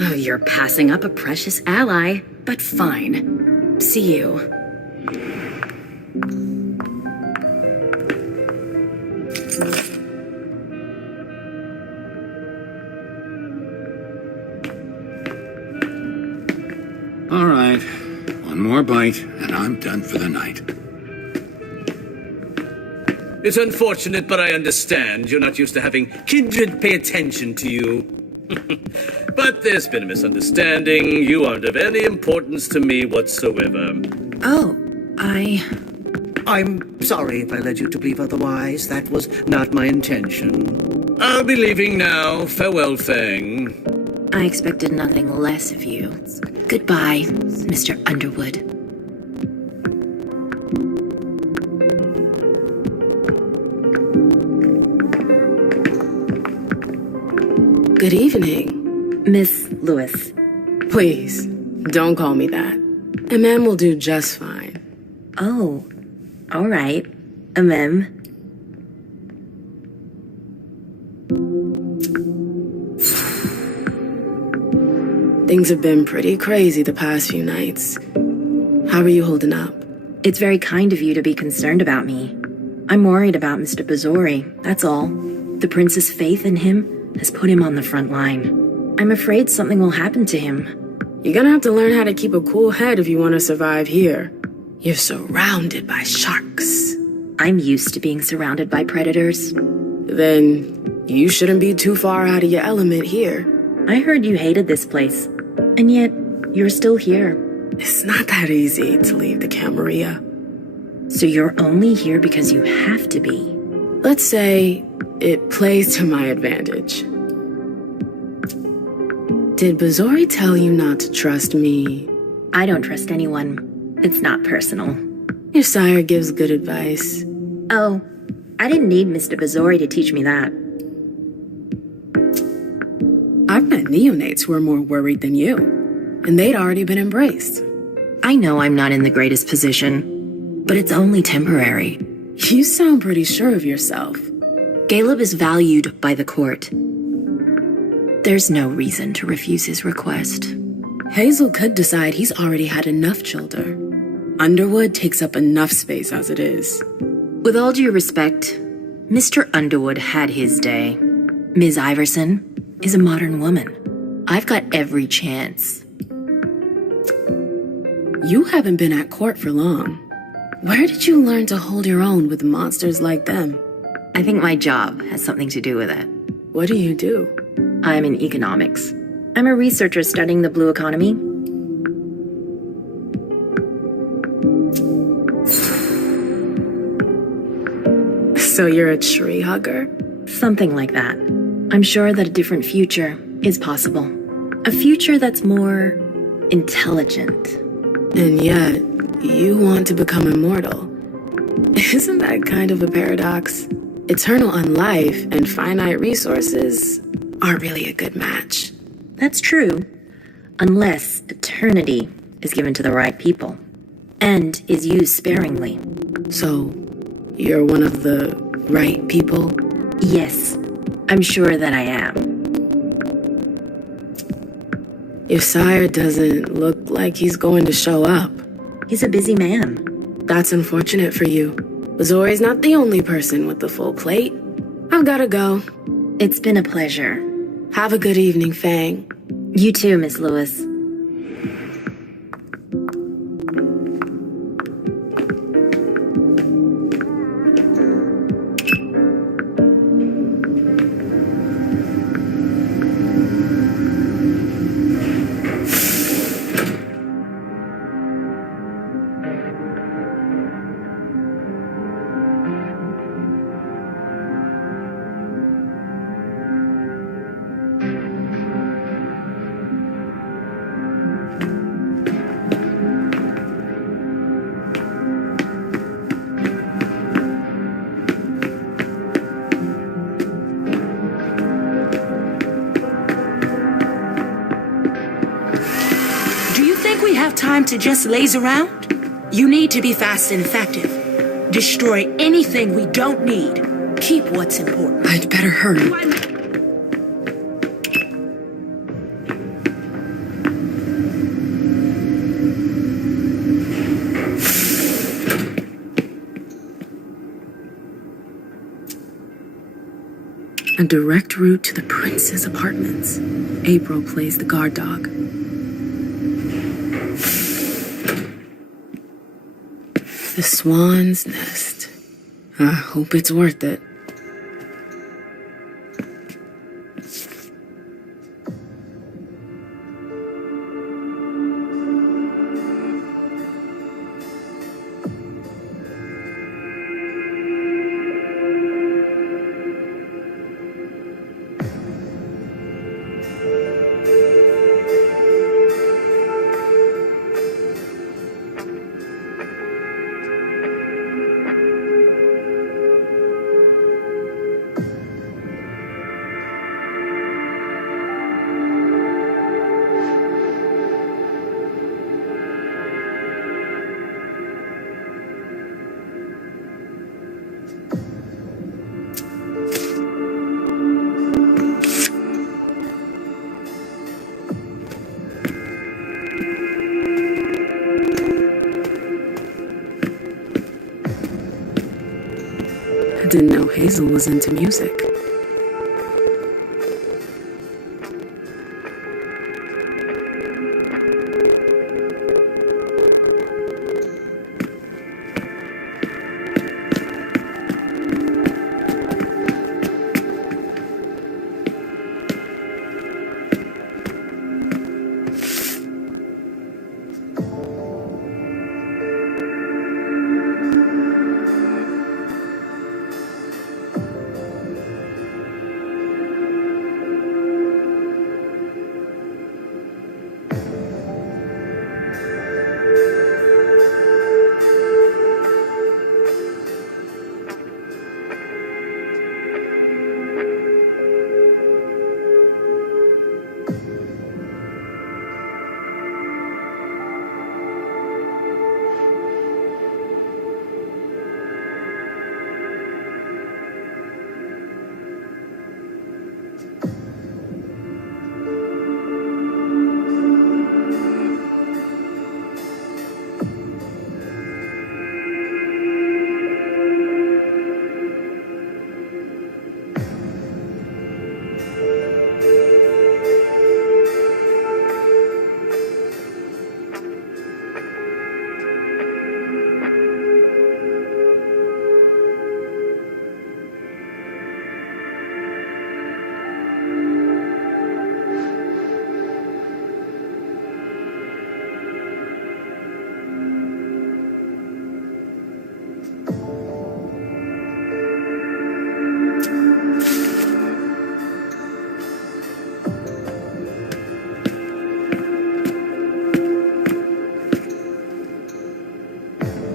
Oh, you're passing up a precious ally, but fine. See you. All right. One more bite, and I'm done for the night. It's unfortunate, but I understand. You're not used to having kindred pay attention to you. But there's been a misunderstanding. You aren't of any importance to me whatsoever. Oh, I'm sorry if I led you to believe otherwise. That was not my intention. I'll be leaving now. Farewell, Fang. I expected nothing less of you. Goodbye, Mr. Underwood. Good evening. Miss Lewis. Please, don't call me that. A man will do just fine. Oh, all right. Mem. Things have been pretty crazy the past few nights. How are you holding up? It's very kind of you to be concerned about me. I'm worried about Mr. Bazori, that's all. The prince's faith in him has put him on the front line. I'm afraid something will happen to him. You're gonna have to learn how to keep a cool head if you want to survive here. You're surrounded by sharks. I'm used to being surrounded by predators. Then you shouldn't be too far out of your element here. I heard you hated this place, and yet you're still here. It's not that easy to leave the Camarilla. So you're only here because you have to be. Let's say it plays to my advantage. Did Bazori tell you not to trust me? I don't trust anyone. It's not personal. Your sire gives good advice. Oh, I didn't need Mr. Bazori to teach me that. I've met neonates who are more worried than you, and they'd already been embraced. I know I'm not in the greatest position, but it's only temporary. You sound pretty sure of yourself. Caleb is valued by the court. There's no reason to refuse his request. Hazel could decide he's already had enough children. Underwood takes up enough space as it is. With all due respect, Mr. Underwood had his day. Ms. Iverson is a modern woman. I've got every chance. You haven't been at court for long. Where did you learn to hold your own with monsters like them? I think my job has something to do with it. What do you do? I'm in economics. I'm a researcher studying the blue economy. So you're a tree hugger? Something like that. I'm sure that a different future is possible. A future that's more intelligent. And yet, you want to become immortal. Isn't that kind of a paradox? Eternal on life and finite resources aren't really a good match. That's true. Unless eternity is given to the right people. And is used sparingly. So, you're one of the right people? Yes, I'm sure that I am. Your sire doesn't look like he's going to show up. He's a busy man. That's unfortunate for you. Bazori's not the only person with the full plate. I've gotta go. It's been a pleasure. Have a good evening, Fang. You too, Miss Lewis. we have time to just laze around? You need to be fast and effective. Destroy anything we don't need. Keep what's important. I'd better hurry. A direct route to the prince's apartments. April plays the guard dog. The Swan's Nest. I hope it's worth it. I didn't know Hazel was into music.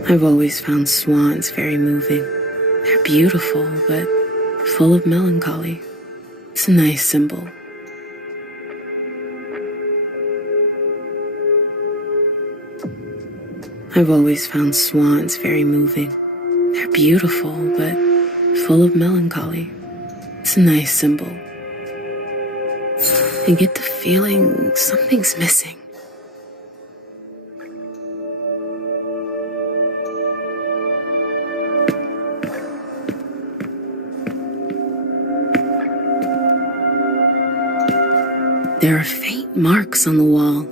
I've always found swans very moving. They're beautiful, but full of melancholy. It's a nice symbol. I've always found swans very moving. They're beautiful, but full of melancholy. It's a nice symbol. I get the feeling something's missing. There are faint marks on the wall.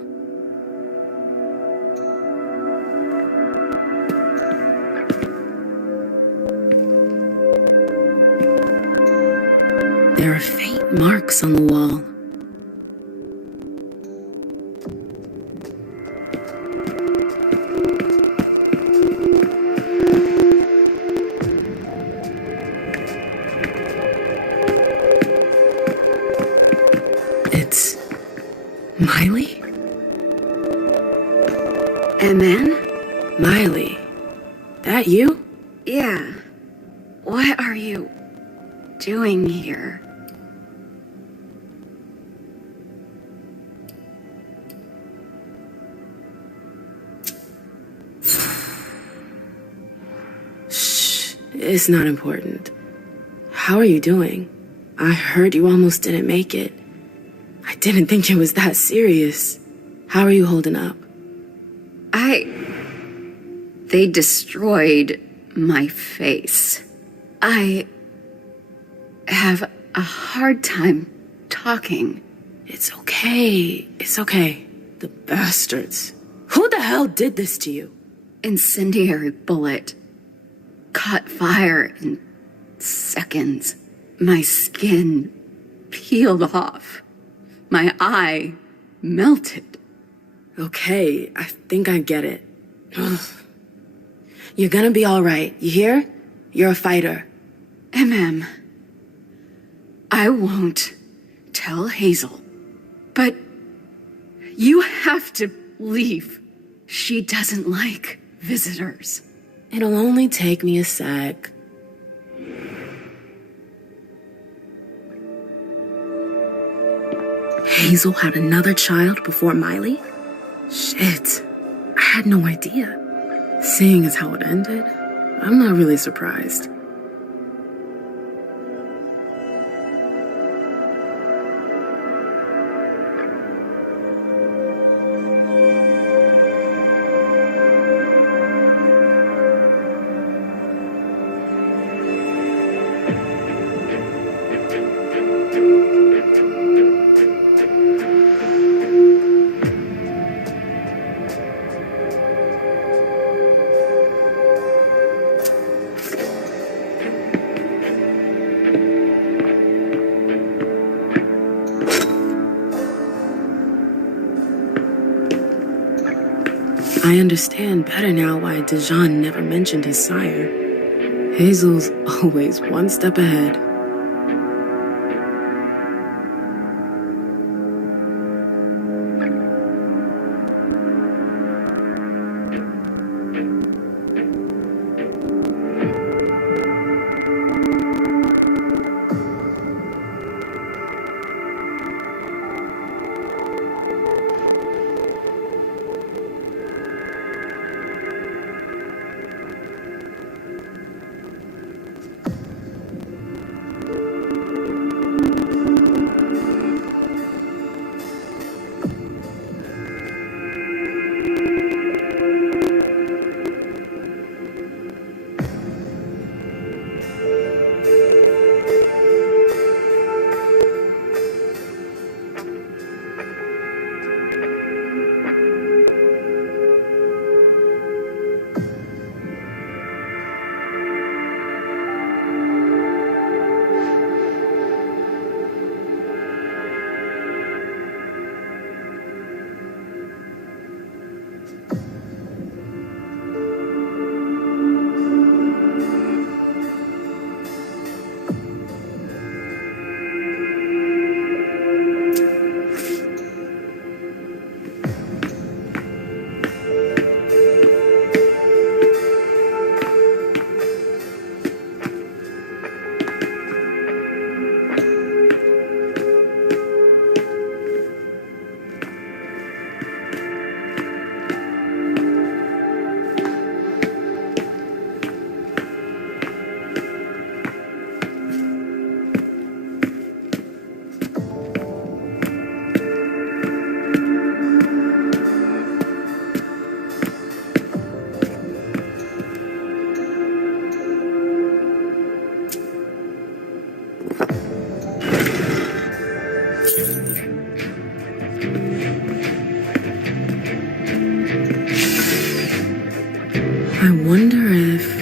There are faint marks on the wall. It's Miley? And then? Miley, that you? Yeah. What are you doing here? It's not important. How are you doing? I heard you almost didn't make it. I didn't think it was that serious. How are you holding up? They destroyed my face. I have a hard time talking. It's okay. It's okay. The bastards. Who the hell did this to you? Incendiary bullet. Caught fire in seconds. My skin peeled off. My eye melted. Okay, I think I get it. Ugh. You're gonna be all right, you hear? You're a fighter. MM, I won't tell Hazel, but you have to leave. She doesn't like visitors. It'll only take me a sec. Hazel had another child before Miley? Shit, I had no idea. Seeing as how it ended, I'm not really surprised. I understand better now why Dijon never mentioned his sire. Hazel's always one step ahead. I wonder if...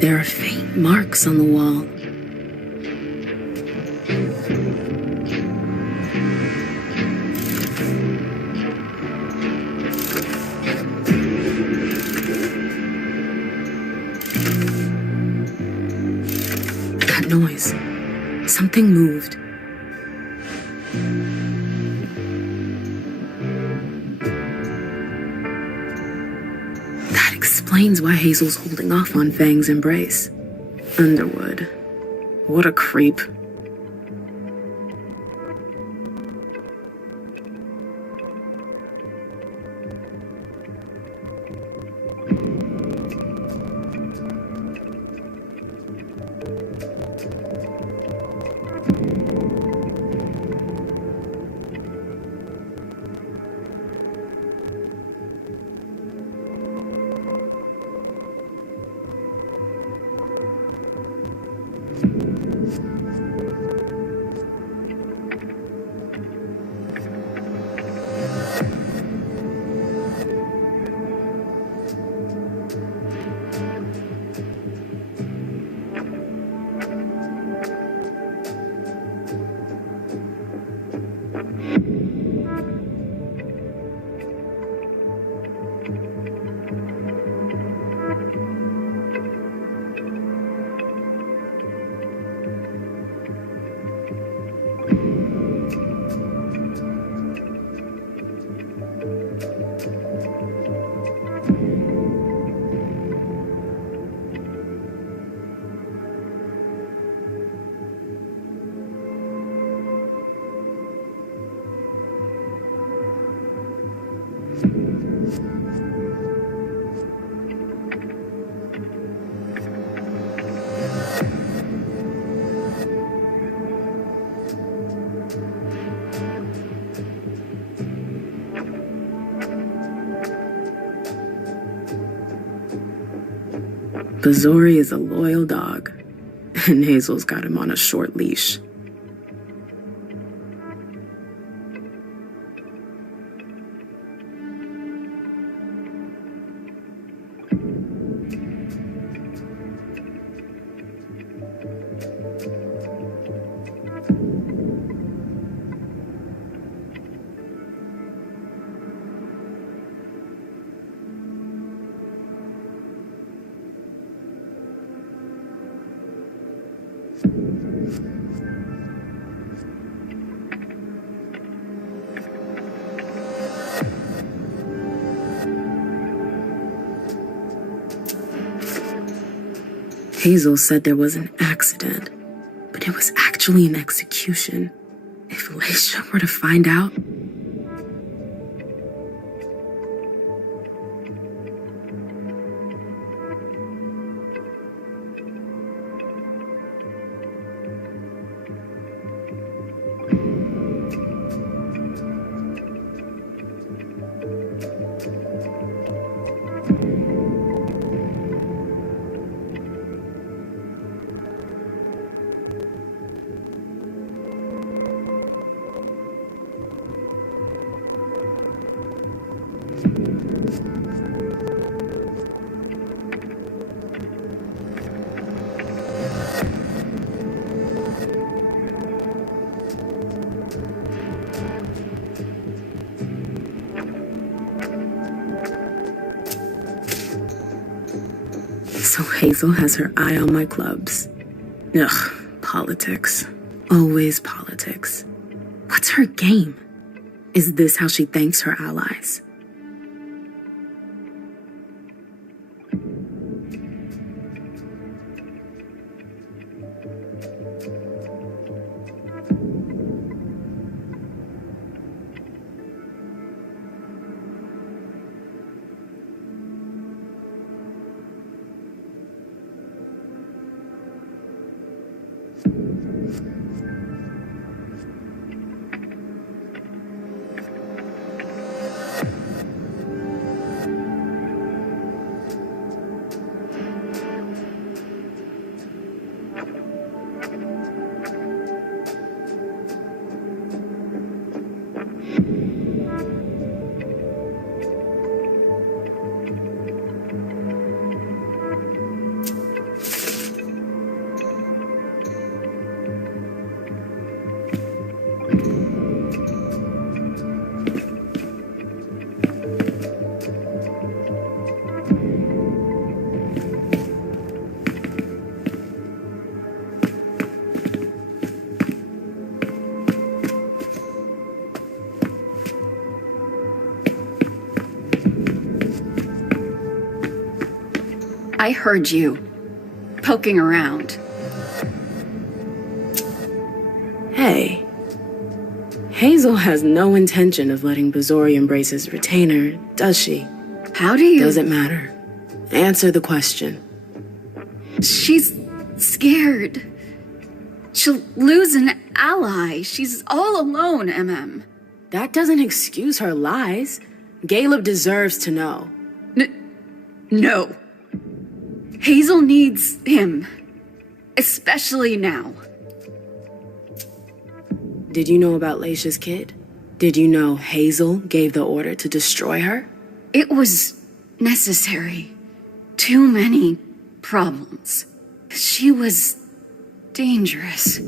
There are faint marks on the wall. That noise. Something moved. explains why Hazel's holding off on Fang's embrace. Underwood. What a creep. Bazori is a loyal dog, and Hazel's got him on a short leash. Hazel said there was an accident, but it was actually an execution. If Leisha were to find out... So Hazel has her eye on my clubs. Ugh, politics. Always politics. What's her game? Is this how she thanks her allies? I heard you poking around. Hey. Hazel has no intention of letting Bazori embrace his retainer, does she? How do you... Does it matter? Answer the question. She's scared. She'll lose an ally. She's all alone, MM. That doesn't excuse her lies. Caleb deserves to know. No. Hazel needs him. Especially now. Did you know about Leisha's kid? Did you know Hazel gave the order to destroy her? It was necessary. Too many problems. She was dangerous.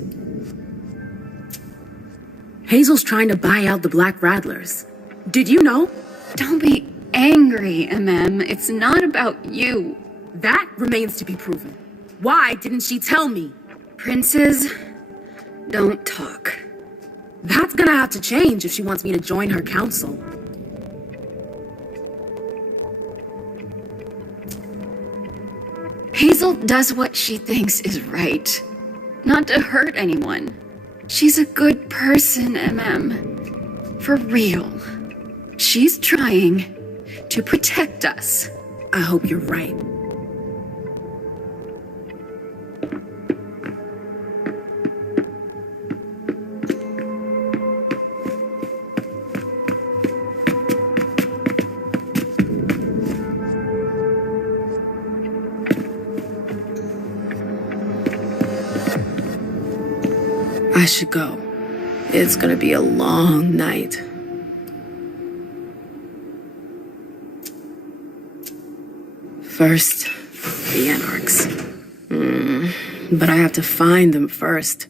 Hazel's trying to buy out the Black Rattlers. Did you know? Don't be angry, MM. It's not about you. That remains to be proven. Why didn't she tell me? Princes don't talk. That's gonna have to change if she wants me to join her council. Hazel does what she thinks is right. Not to hurt anyone. She's a good person, MM. For real. She's trying to protect us. I hope you're right. I should go. It's gonna be a long night. First, the Anarchs. But I have to find them first.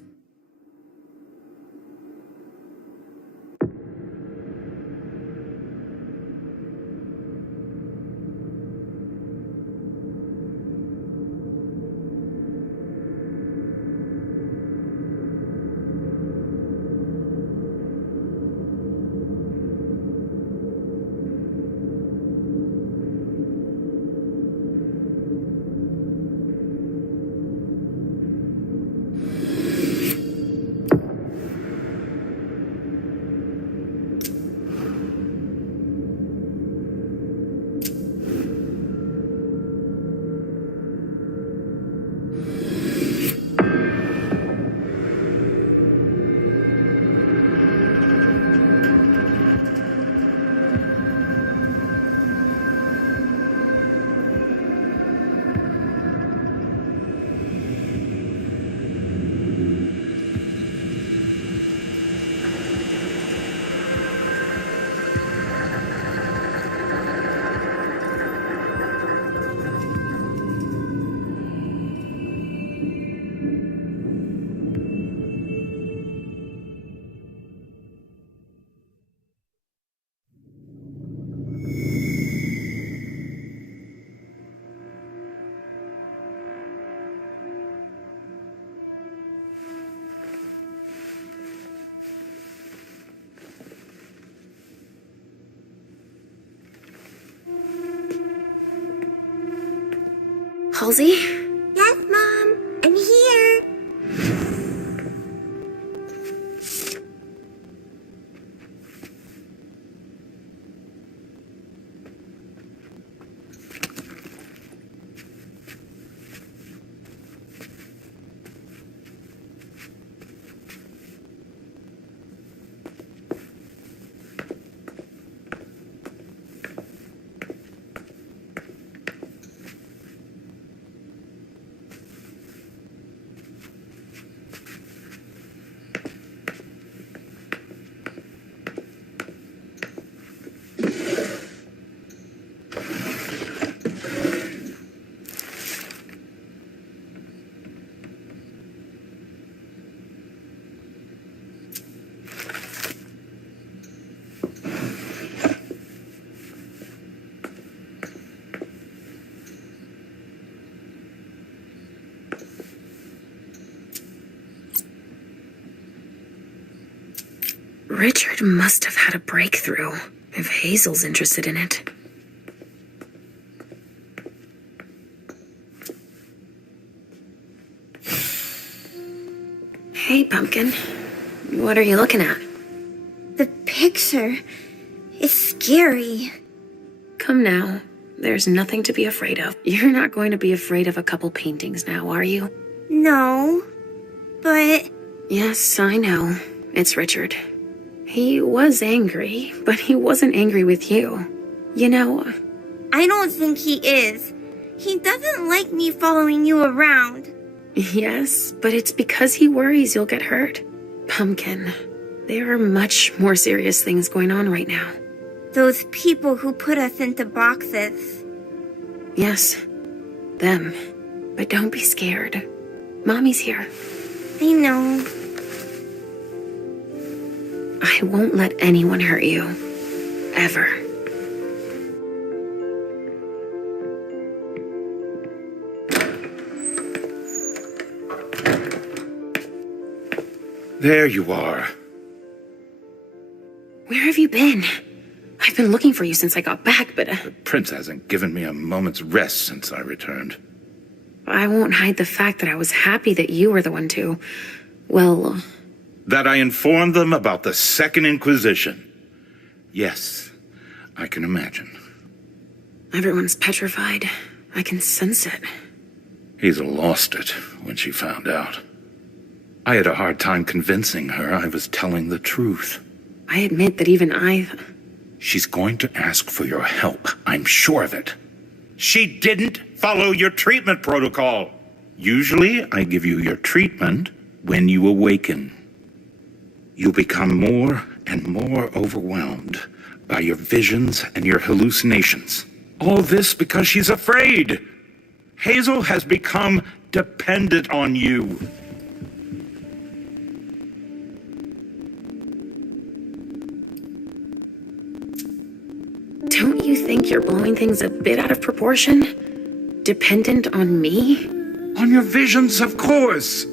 Halsey? Yes, Mom. I'm here. Richard must have had a breakthrough, if Hazel's interested in it. Pumpkin. What are you looking at? The picture is scary. Come now. There's nothing to be afraid of. You're not going to be afraid of a couple paintings now, are you? No, but... Yes, I know. It's Richard. He was angry, but he wasn't angry with you. You know... I don't think he is. He doesn't like me following you around. Yes, but it's because he worries you'll get hurt. Pumpkin, there are much more serious things going on right now. Those people who put us into boxes. Yes, them. But don't be scared. Mommy's here. I know. I won't let anyone hurt you. Ever. There you are. Where have you been? I've been looking for you since I got back, but... The prince hasn't given me a moment's rest since I returned. I won't hide the fact that I was happy that you were the one to... Well... That I informed them about the Second Inquisition. Yes, I can imagine. Everyone's petrified. I can sense it. Hazel lost it when she found out. I had a hard time convincing her I was telling the truth. I admit that even I... She's going to ask for your help, I'm sure of it. She didn't follow your treatment protocol. Usually, I give you your treatment when you awaken. You become more and more overwhelmed by your visions and your hallucinations. All this because she's afraid. Hazel has become dependent on you. Don't you think you're blowing things a bit out of proportion? Dependent on me? On your visions, of course.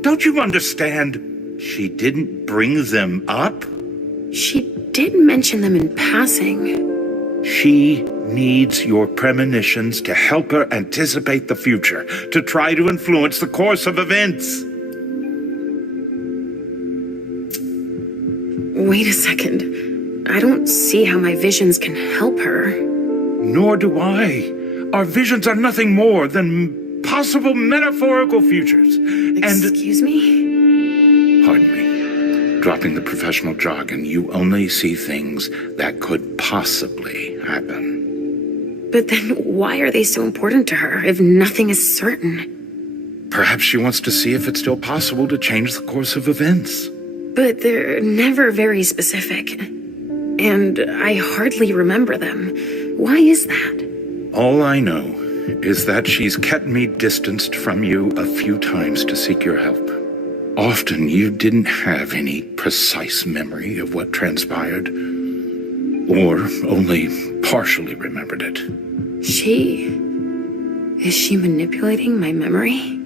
Don't you understand? She didn't bring them up. She did mention them in passing. She needs your premonitions to help her anticipate the future, to try to influence the course of events. Wait a second. I don't see how my visions can help her. Nor do I. Our visions are nothing more than possible metaphorical futures. Excuse me? Pardon me. Dropping the professional jargon, you only see things that could possibly happen. But then why are they so important to her if nothing is certain? Perhaps she wants to see if it's still possible to change the course of events. But they're never very specific. And I hardly remember them. Why is that? All I know is that she's kept me distanced from you a few times to seek your help. Often you didn't have any precise memory of what transpired, or only partially remembered it. Is she manipulating my memory?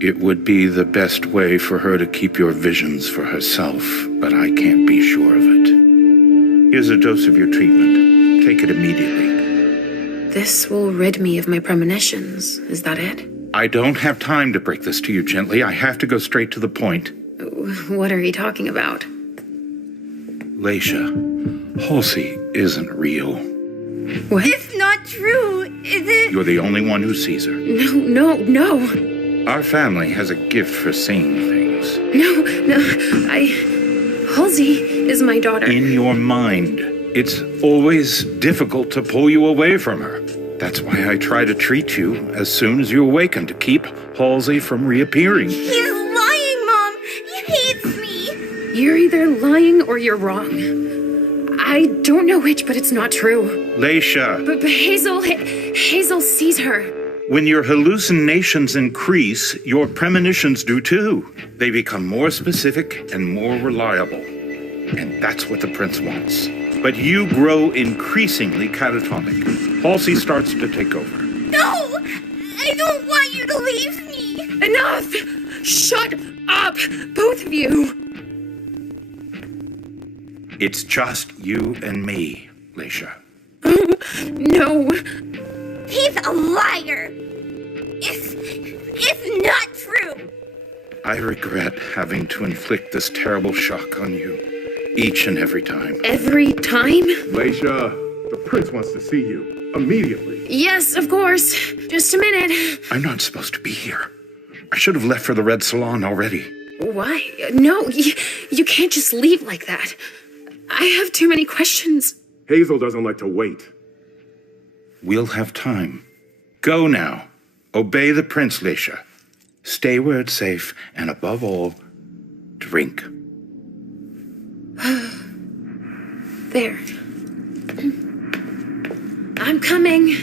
It would be the best way for her to keep your visions for herself, but I can't be sure of it. Here's a dose of your treatment. Take it immediately. This will rid me of my premonitions. Is that it? I don't have time to break this to you gently. I have to go straight to the point. What are you talking about? Leisha, Halsey isn't real. What? It's not true, is it? You're the only one who sees her. No. Our family has a gift for seeing things. No, Halsey is my daughter. In your mind. It's always difficult to pull you away from her. That's why I try to treat you as soon as you awaken, to keep Halsey from reappearing. He's lying, Mom! He hates me! You're either lying or you're wrong. I don't know which, but it's not true. Leisha. But Hazel sees her. When your hallucinations increase, your premonitions do too. They become more specific and more reliable. And that's what the prince wants. But you grow increasingly catatonic. Halsey starts to take over. No! I don't want you to leave me! Enough! Shut up! Both of you! It's just you and me, Leisha. No. He's a liar! It's not true! I regret having to inflict this terrible shock on you, each and every time. Every time? Leisha, the prince wants to see you. Immediately. Yes, of course. Just a minute. I'm not supposed to be here. I should have left for the Red Salon already. Why? No, you can't just leave like that. I have too many questions. Hazel doesn't like to wait. We'll have time. Go now. Obey the prince, Leisha. Stay where it's safe, and above all, drink. There. I'm coming.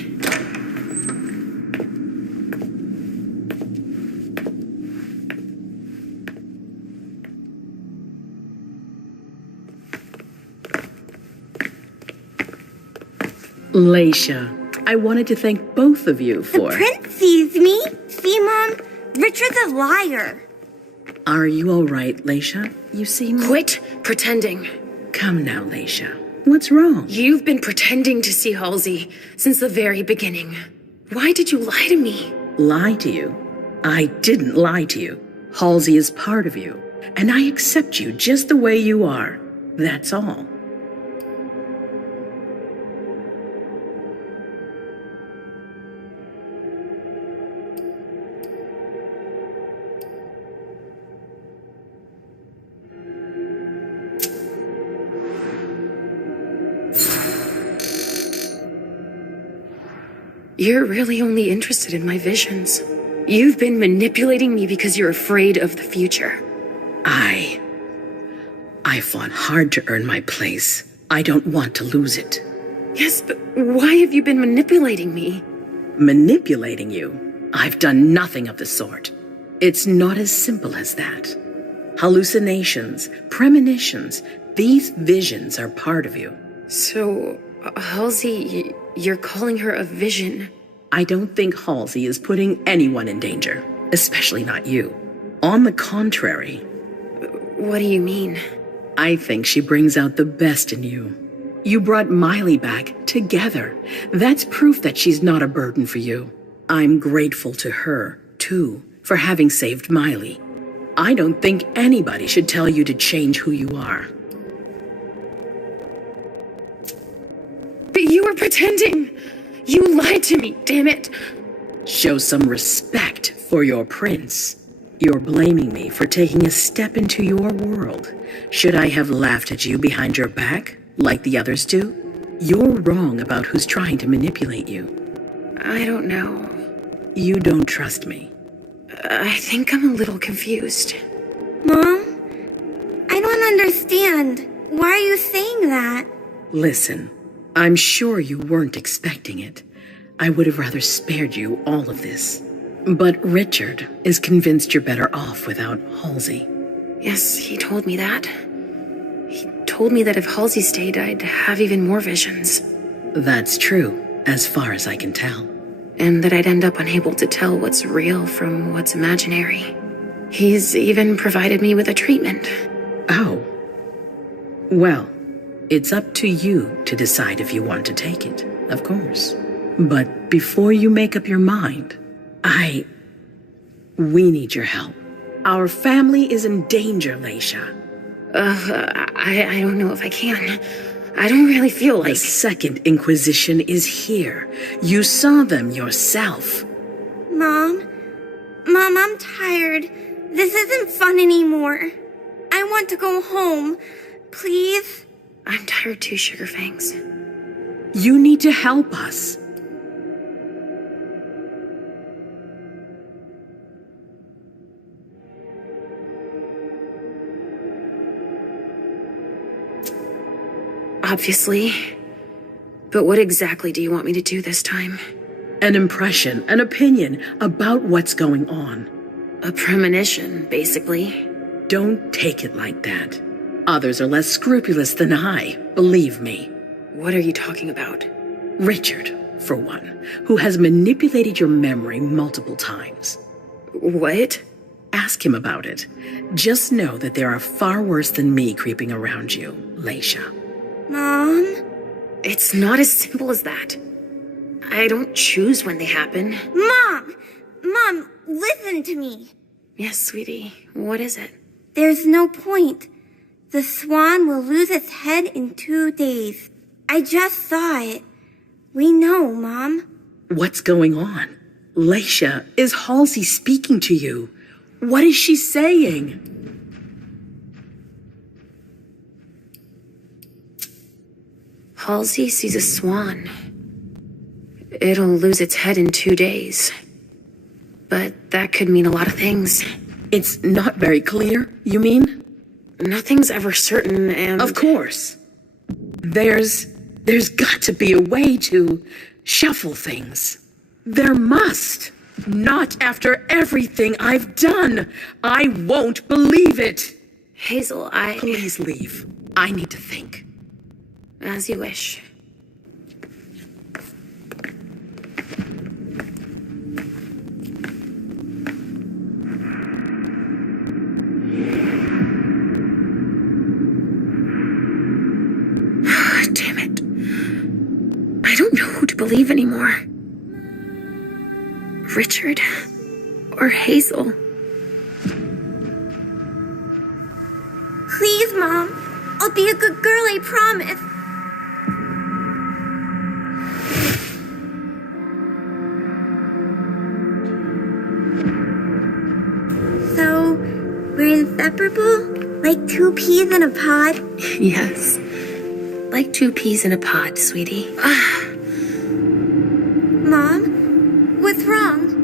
Leisha, I wanted to thank both of you for... The prince sees me. See, Mom? Richard's a liar. Are you all right, Leisha? You seem... Quit pretending. Come now, Leisha. What's wrong? You've been pretending to see Halsey since the very beginning. Why did you lie to me? Lie to you? I didn't lie to you. Halsey is part of you, and I accept you just the way you are. That's all. You're really only interested in my visions. You've been manipulating me because you're afraid of the future. I fought hard to earn my place. I don't want to lose it. Yes, but why have you been manipulating me? Manipulating you? I've done nothing of the sort. It's not as simple as that. Hallucinations, premonitions, these visions are part of you. So, Halsey, you're calling her a vision? I don't think Halsey is putting anyone in danger, especially not you. On the contrary. What do you mean? I think she brings out the best in you. You brought Miley back together. That's proof that she's not a burden for you. I'm grateful to her, too, for having saved Miley. I don't think anybody should tell you to change who you are. But you were pretending! You lied to me, damn it! Show some respect for your prince. You're blaming me for taking a step into your world. Should I have laughed at you behind your back, like the others do? You're wrong about who's trying to manipulate you. I don't know. You don't trust me. I think I'm a little confused. Mom? I don't understand. Why are you saying that? Listen, I'm sure you weren't expecting it. I would have rather spared you all of this. But Richard is convinced you're better off without Halsey. Yes, he told me that. He told me that if Halsey stayed, I'd have even more visions. That's true, as far as I can tell. And that I'd end up unable to tell what's real from what's imaginary. He's even provided me with a treatment. Oh. Well, it's up to you to decide if you want to take it, of course. But before you make up your mind, we need your help. Our family is in danger, Leisha. I don't know if I can. I don't really feel like... The Second Inquisition is here. You saw them yourself. Mom, I'm tired. This isn't fun anymore. I want to go home. Please? I'm tired too, Sugarfangs. You need to help us. Obviously. But what exactly do you want me to do this time? An impression, an opinion about what's going on. A premonition, basically. Don't take it like that. Others are less scrupulous than I, believe me. What are you talking about? Richard, for one, who has manipulated your memory multiple times. What? Ask him about it. Just know that there are far worse than me creeping around you, Leisha. Mom? It's not as simple as that. I don't choose when they happen. Mom, listen to me. Yes, sweetie. What is it? There's no point. The swan will lose its head in 2 days. I just saw it. We know, Mom. What's going on? Leisha, is Halsey speaking to you? What is she saying? Halsey sees a swan. It'll lose its head in 2 days. But that could mean a lot of things. It's not very clear, you mean? Nothing's ever certain, and... Of course. There's got to be a way to shuffle things. There must. Not after everything I've done. I won't believe it. Hazel, Please leave. I need to think. As you wish. Damn it. I don't know who to believe anymore. Richard or Hazel. Please, Mom. I'll be a good girl, I promise. So, we're inseparable? Like 2 peas in a pod? Yes. Like 2 peas in a pod, sweetie. Mom? What's wrong?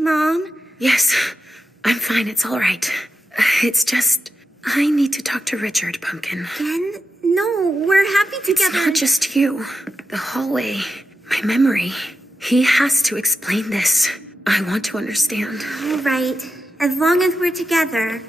Mom? Yes, I'm fine. It's all right. It's just, I need to talk to Richard, Pumpkin. Again? No, we're happy together. It's not just you. The hallway, my memory. He has to explain this. I want to understand. All right. As long as we're together.